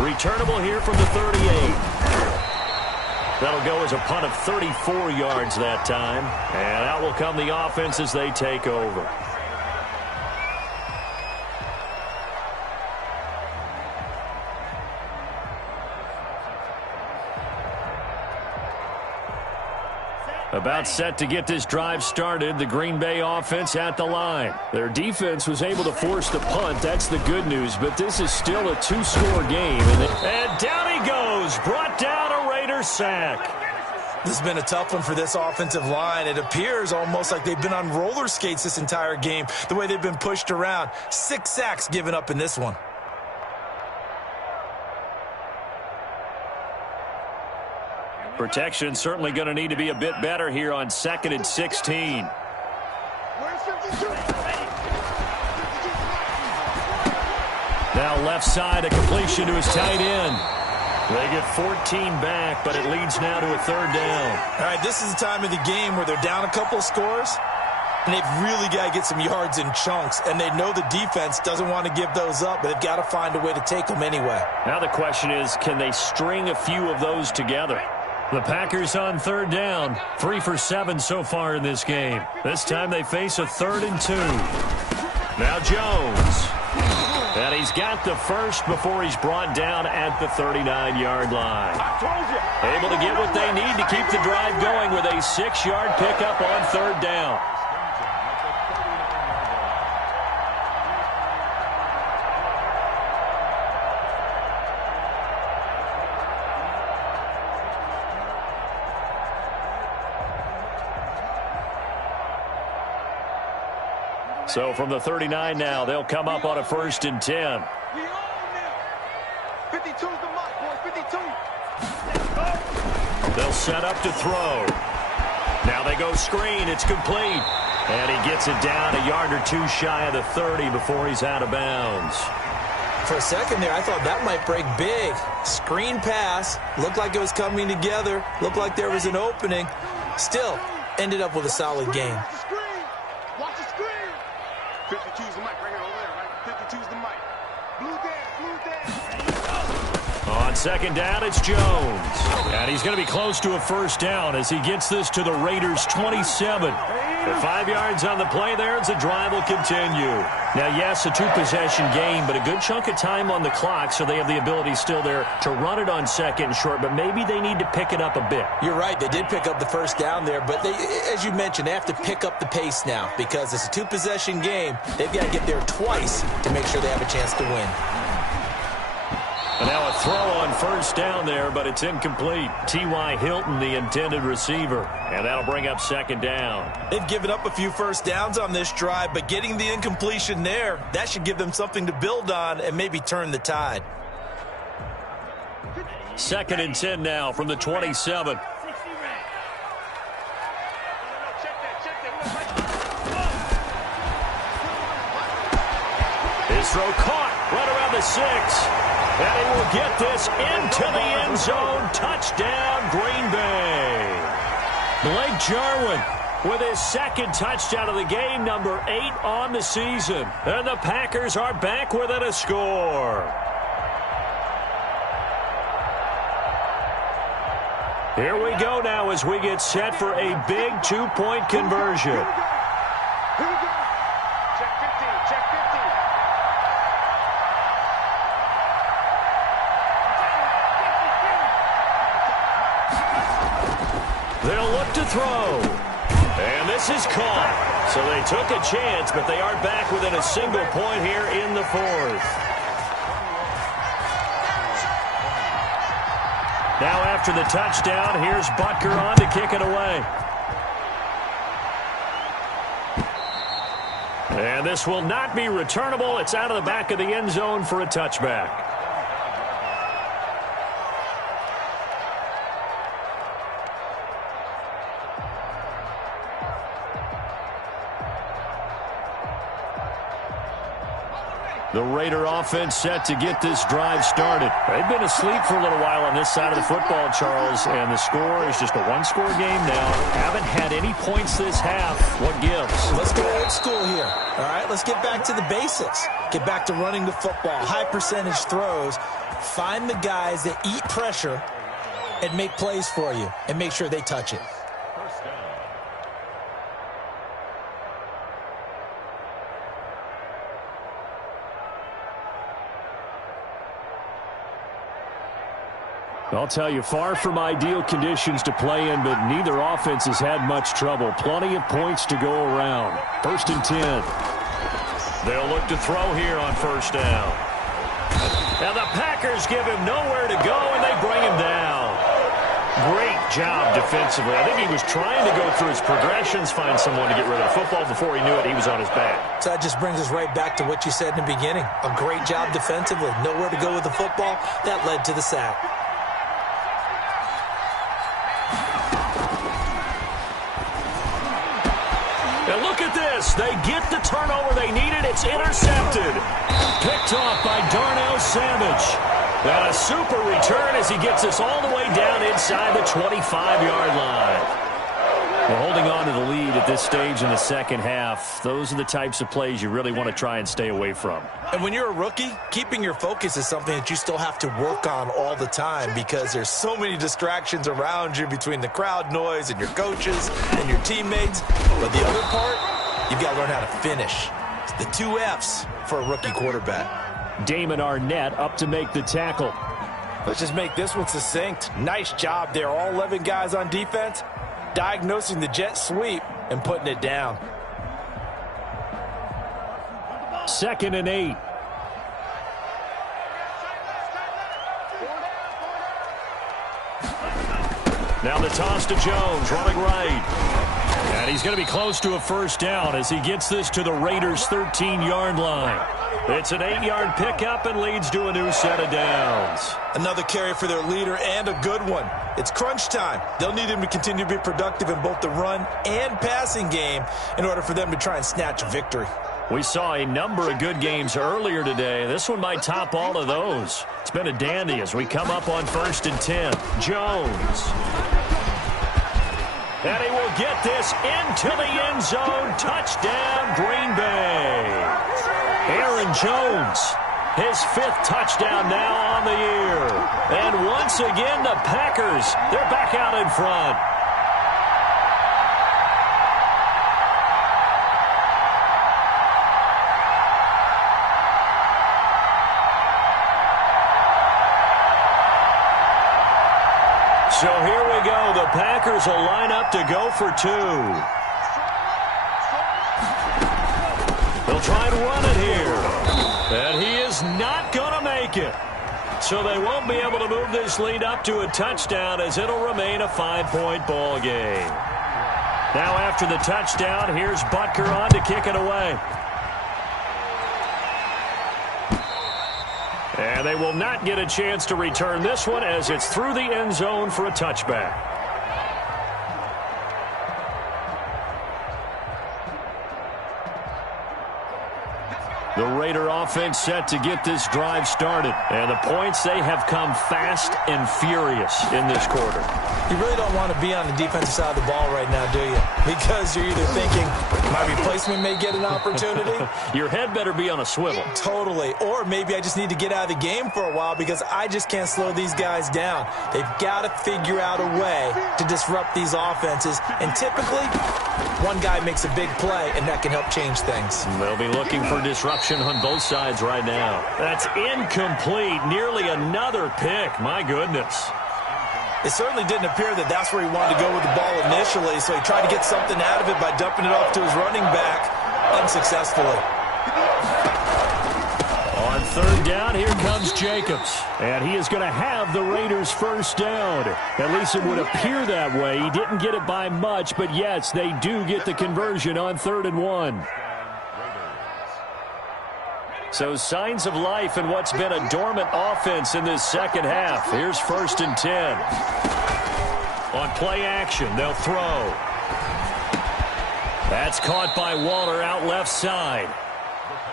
Returnable here from the 38. That'll go as a punt of 34 yards that time. And out will come the offense as they take over. About set to get this drive started. The Green Bay offense at the line. Their defense was able to force the punt. That's the good news. But this is still a 2-score game. And down he goes. Brought down a Raider sack. This has been a tough one for this offensive line. It appears almost like they've been on roller skates this entire game, the way they've been pushed around. 6 sacks given up in this one. Protection certainly going to need to be a bit better here on 2nd and 16. Now left side, a completion to his tight end. They get 14 back, but it leads now to a 3rd down. All right, this is the time of the game where they're down a couple of scores, and they've really got to get some yards in chunks, and they know the defense doesn't want to give those up, but they've got to find a way to take them anyway. Now the question is, can they string a few of those together? The Packers on 3rd down, 3 for 7 so far in this game. This time they face a 3rd and 2. Now Jones. And he's got the first before he's brought down at the 39-yard line. Able to get what they need to keep the drive going with a 6-yard pickup on 3rd down. So from the 39 now, they'll come up on a 1st and 10. We own them. 52's the mark, boys. They'll set up to throw. Now they go screen. It's complete. And he gets it down a yard or two shy of the 30 before he's out of bounds. For a second there, I thought that might break big. Screen pass. Looked like it was coming together. Looked like there was an opening. Still, ended up with a solid game. Watch the screen. 52's the mic right here over there, right? 52's the mic. Blue dance, blue dance. On second down, it's Jones. And he's going to be close to a first down as he gets this to the Raiders' 27. For 5 yards on the play there, as the drive will continue. Now, yes, a two-possession game, but a good chunk of time on the clock, so they have the ability still there to run it on second and short, but maybe they need to pick it up a bit. You're right. They did pick up the first down there, but they, as you mentioned, they have to pick up the pace now because it's a two-possession game. They've got to get there twice to make sure they have a chance to win. And now a throw on first down there, but it's incomplete. T.Y. Hilton, the intended receiver. And that'll bring up second down. They've given up a few first downs on this drive, but getting the incompletion there, that should give them something to build on and maybe turn the tide. 2nd and 10 now from the 27. His throw caught right around the 6. And he will get this into the end zone. Touchdown, Green Bay. Blake Jarwin with his second touchdown of the game, number 8 on the season. And the Packers are back within a score. Here we go now as we get set for a big two-point conversion. Here we go. Check 15, check 15. They'll look to throw. And this is caught. So they took a chance, but they are back within a single point here in the 4th. Now after the touchdown, here's Butker on to kick it away. And this will not be returnable. It's out of the back of the end zone for a touchback. The Raider offense set to get this drive started. They've been asleep for a little while on this side of the football, Charles, and the score is just a one-score game now. Haven't had any points this half. What gives? Let's go old school here. All right, let's get back to the basics. Get back to running the football, high percentage throws. Find the guys that eat pressure and make plays for you and make sure they touch it. I'll tell you, far from ideal conditions to play in, but neither offense has had much trouble. Plenty of points to go around. 1st and 10. They'll look to throw here on first down. And the Packers give him nowhere to go, and they bring him down. Great job defensively. I think he was trying to go through his progressions, find someone to get rid of the football. Before he knew it, he was on his back. So that just brings us right back to what you said in the beginning. A great job defensively. Nowhere to go with the football. That led to the sack. And look at this. They get the turnover they needed. It's intercepted. Picked off by Darnell Savage. And a super return as he gets us all the way down inside the 25-yard line. We're holding on to the lead at this stage in the second half. Those are the types of plays you really want to try and stay away from. And when you're a rookie, keeping your focus is something that you still have to work on all the time because there's so many distractions around you between the crowd noise and your coaches and your teammates. But the other part, you've got to learn how to finish. It's the 2 F's for a rookie quarterback. Damon Arnett up to make the tackle. Let's just make this one succinct. Nice job there. All 11 guys on defense, diagnosing the jet sweep and putting it down. 2nd and 8. Now the toss to Jones, running right. And he's going to be close to a first down as he gets this to the Raiders' 13-yard line. It's an 8-yard pickup and leads to a new set of downs. Another carry for their leader and a good one. It's crunch time. They'll need him to continue to be productive in both the run and passing game in order for them to try and snatch a victory. We saw a number of good games earlier today. This one might top all of those. It's been a dandy as we come up on 1st and 10. Jones. And he will get this into the end zone. Touchdown, Green Bay. Aaron Jones, his 5th touchdown now on the year. And once again, the Packers, they're back out in front. So here we go. The Packers will line up to go for 2. They'll try and run it here. And he is not going to make it. So they won't be able to move this lead up to a touchdown as it'll remain a 5-point ball game. Now after the touchdown, here's Butker on to kick it away. And they will not get a chance to return this one as it's through the end zone for a touchback. The Raider offense set to get this drive started. And the points, they have come fast and furious in this quarter. You really don't want to be on the defensive side of the ball right now, do you? Because you're either thinking, my replacement may get an opportunity. Your head better be on a swivel. Totally. Or maybe I just need to get out of the game for a while because I just can't slow these guys down. They've got to figure out a way to disrupt these offenses. And typically, one guy makes a big play, and that can help change things. They'll be looking for disruption on both sides right now. That's incomplete. Nearly another pick. My goodness. It certainly didn't appear that that's where he wanted to go with the ball initially, so he tried to get something out of it by dumping it off to his running back unsuccessfully. On 3rd down, here comes Jacobs. And he is going to have the Raiders' first down. At least it would appear that way. He didn't get it by much, but yes, they do get the conversion on 3rd and 1. So signs of life in what's been a dormant offense in this second half. Here's 1st and 10. On play action, they'll throw. That's caught by Waller out left side.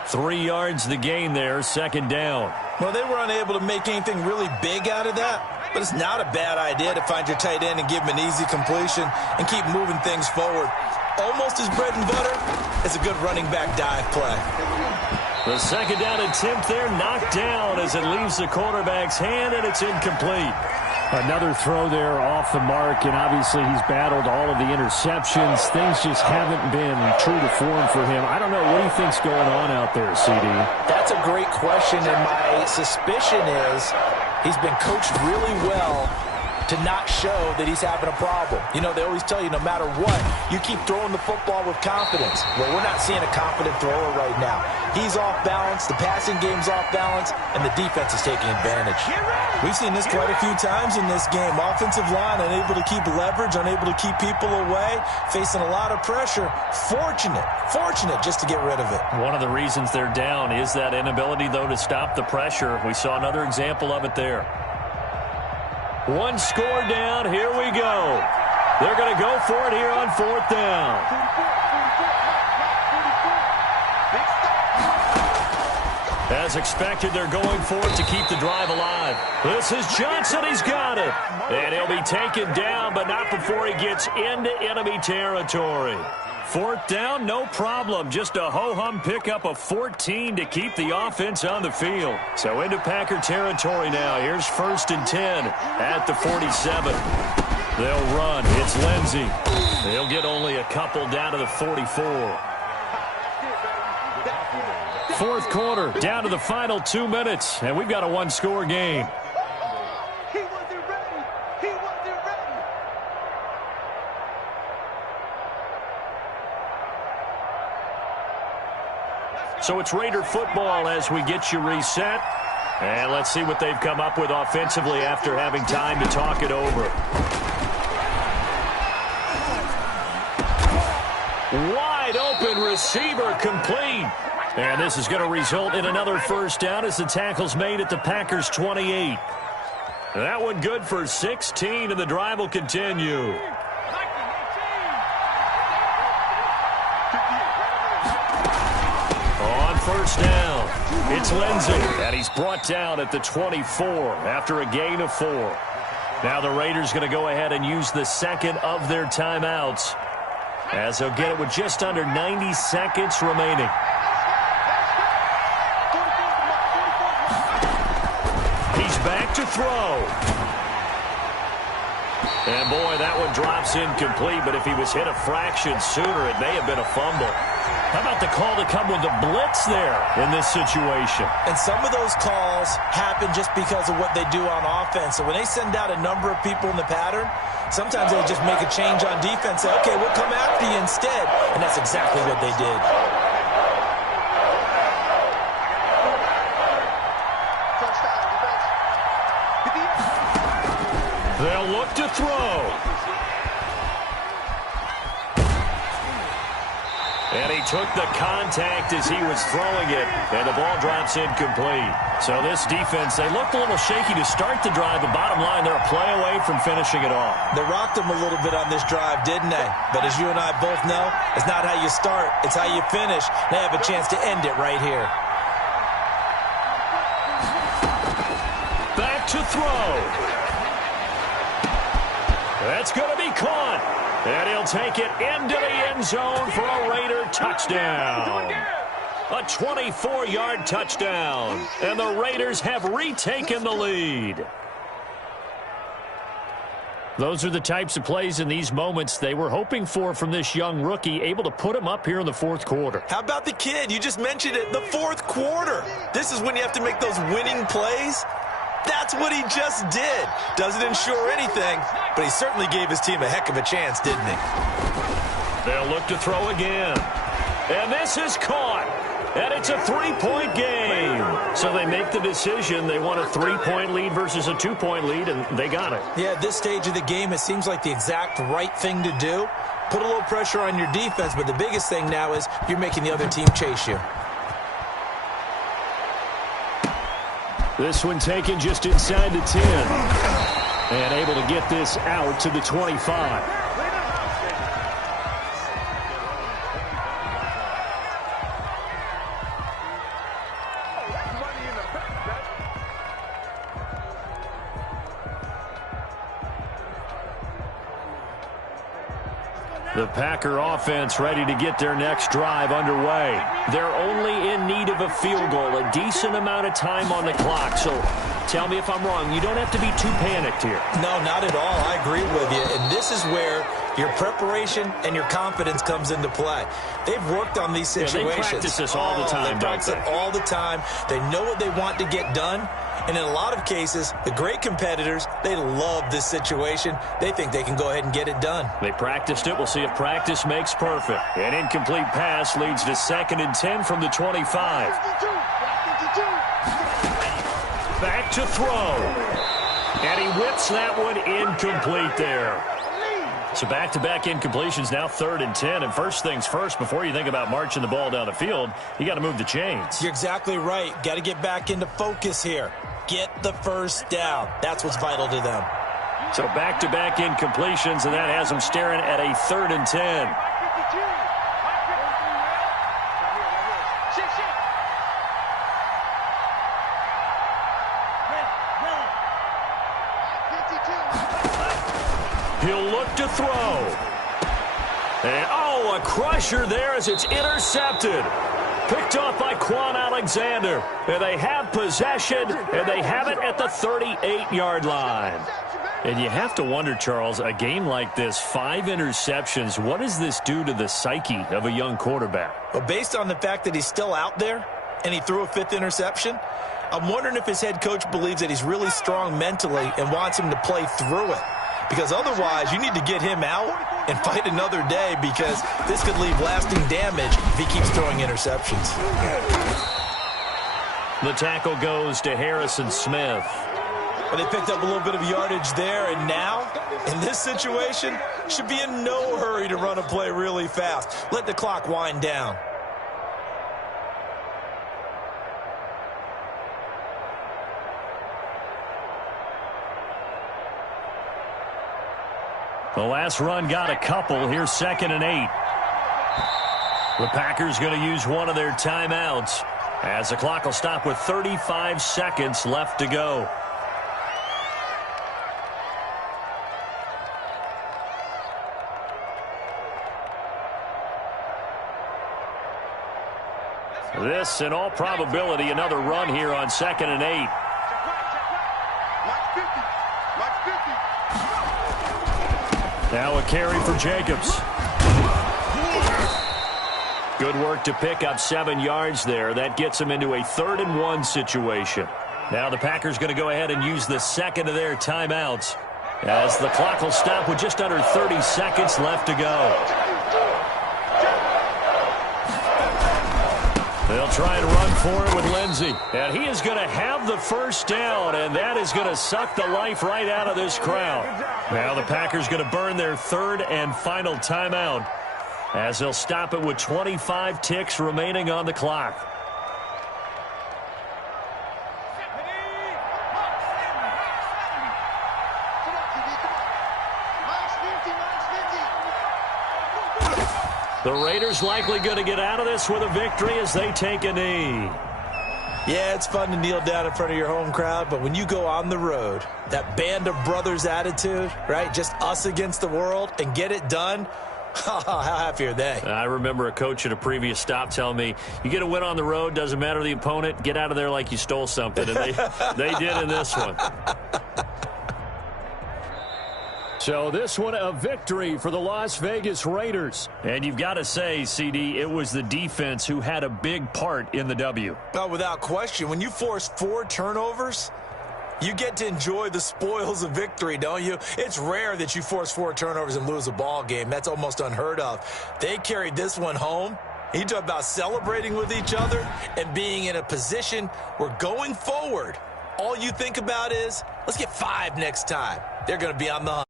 3 yards the gain there, 2nd down. Well, they were unable to make anything really big out of that, but it's not a bad idea to find your tight end and give him an easy completion and keep moving things forward. Almost his bread and butter is a good running back dive play. The 2nd down attempt there knocked down as it leaves the quarterback's hand, and it's incomplete. Another throw there off the mark, and obviously he's battled all of the interceptions. Things just haven't been true to form for him. I don't know. What do you think's going on out there, CD? That's a great question, and my suspicion is he's been coached really well to not show that he's having a problem. You know, they always tell you no matter what, you keep throwing the football with confidence. Well, we're not seeing a confident thrower right now. He's off balance, the passing game's off balance, and the defense is taking advantage. We've seen this quite a few times in this game. Offensive line unable to keep leverage, unable to keep people away, facing a lot of pressure. Fortunate just to get rid of it. One of the reasons they're down is that inability, though, to stop the pressure. We saw another example of it there. One score down. Here we go. They're going to go for it here on 4th down. As expected, they're going for it to keep the drive alive. This is Johnson. He's got it. And he'll be taken down, but not before he gets into enemy territory. 4th down, no problem. Just a ho-hum pickup of 14 to keep the offense on the field. So into Packer territory now. Here's 1st and 10 at the 47. They'll run. It's Lindsey. They'll get only a couple down to the 44. 4th quarter, down to the final 2 minutes, and we've got a one-score game. So it's Raider football as we get you reset. And let's see what they've come up with offensively after having time to talk it over. Wide open receiver complete. And this is going to result in another first down as the tackle's made at the Packers' 28. That one good for 16, and the drive will continue. On first down, it's Lindsey, and he's brought down at the 24 after a gain of 4. Now the Raiders going to go ahead and use the second of their timeouts, as they'll get it with just under 90 seconds remaining. He's back to throw. And boy, that one drops incomplete, but if he was hit a fraction sooner, it may have been a fumble. How about the call to come with the blitz there in this situation? And some of those calls happen just because of what they do on offense. So when they send out a number of people in the pattern, sometimes they just make a change on defense. Say, okay, we'll come after you instead. And that's exactly what they did. They'll look to throw. And he took the contact as he was throwing it, and the ball drops incomplete. So this defense, they looked a little shaky to start the drive, but bottom line, they're a play away from finishing it off. They rocked them a little bit on this drive, didn't they? But as you and I both know, it's not how you start, it's how you finish. They have a chance to end it right here. Back to throw. That's going to be caught. And he'll take it into the end zone for a Raider touchdown. A 24-yard touchdown. And the Raiders have retaken the lead. Those are the types of plays in these moments they were hoping for from this young rookie, able to put him up here in the fourth quarter. How about the kid? You just mentioned it, the fourth quarter. This is when you have to make those winning plays. That's what he just did. Doesn't ensure anything, but he certainly gave his team a heck of a chance, didn't he? They'll look to throw again. And this is caught. And it's a 3-point game. So they make the decision. They want a 3-point lead versus a 2-point lead, and they got it. Yeah, at this stage of the game, it seems like the exact right thing to do. Put a little pressure on your defense, but the biggest thing now is you're making the other team chase you. This one taken just inside the 10. And able to get this out to the 25. The Packer offense ready to get their next drive underway. They're only in need of a field goal, a decent amount of time on the clock. So tell me if I'm wrong. You don't have to be too panicked here. No, not at all. I agree with you. And this is where your preparation and your confidence comes into play. They've worked on these situations. Yeah, they practice this all the time, They practice it all the time. They know what they want to get done. And in a lot of cases, the great competitors, they love this situation. They think they can go ahead and get it done. They practiced it. We'll see if practice makes perfect. An incomplete pass leads to 2nd and 10 from the 25. Back to throw. And he whips that one incomplete there. So back-to-back incompletions, now 3rd and 10. And first things first, before you think about marching the ball down the field, you got to move the chains. You're exactly right. Got to get back into focus here. Get the first down. That's what's vital to them. So back-to-back incompletions, and that has them staring at a 3rd and 10. He'll look to throw. And, a crusher there as it's intercepted. Picked off by Quan Alexander. And they have possession, and they have it at the 38-yard line. And you have to wonder, Charles, a game like this, 5 interceptions, what does this do to the psyche of a young quarterback? Well, based on the fact that he's still out there and he threw a 5th interception, I'm wondering if his head coach believes that he's really strong mentally and wants him to play through it. Because otherwise, you need to get him out and fight another day, because this could leave lasting damage if he keeps throwing interceptions. The tackle goes to Harrison Smith. But they picked up a little bit of yardage there, and now, in this situation, should be in no hurry to run a play really fast. Let the clock wind down. The last run got a couple. Here's 2nd and 8. The Packers going to use one of their timeouts as the clock will stop with 35 seconds left to go. This, in all probability, another run here on 2nd and 8. Now a carry for Jacobs. Good work to pick up 7 yards there. That gets him into a 3rd and 1 situation. Now the Packers going to go ahead and use the second of their timeouts as the clock will stop with just under 30 seconds left to go. They'll try and run for it with Lindsey. And he is going to have the first down, and that is going to suck the life right out of this crowd. Now the Packers going to burn their 3rd and final timeout as they'll stop it with 25 ticks remaining on the clock. The Raiders likely going to get out of this with a victory as they take a knee. Yeah, it's fun to kneel down in front of your home crowd, but when you go on the road, that band of brothers attitude, right, just us against the world, and get it done, how happy are they? I remember a coach at a previous stop telling me, you get a win on the road, doesn't matter the opponent, get out of there like you stole something, and they did in this one. So this one a victory for the Las Vegas Raiders. And you've got to say, CD, it was the defense who had a big part in the W. Oh, without question. When you force 4 turnovers, you get to enjoy the spoils of victory, don't you? It's rare that you force 4 turnovers and lose a ball game. That's almost unheard of. They carried this one home. You talk about celebrating with each other and being in a position where going forward, all you think about is, let's get 5 next time. They're going to be on the hunt.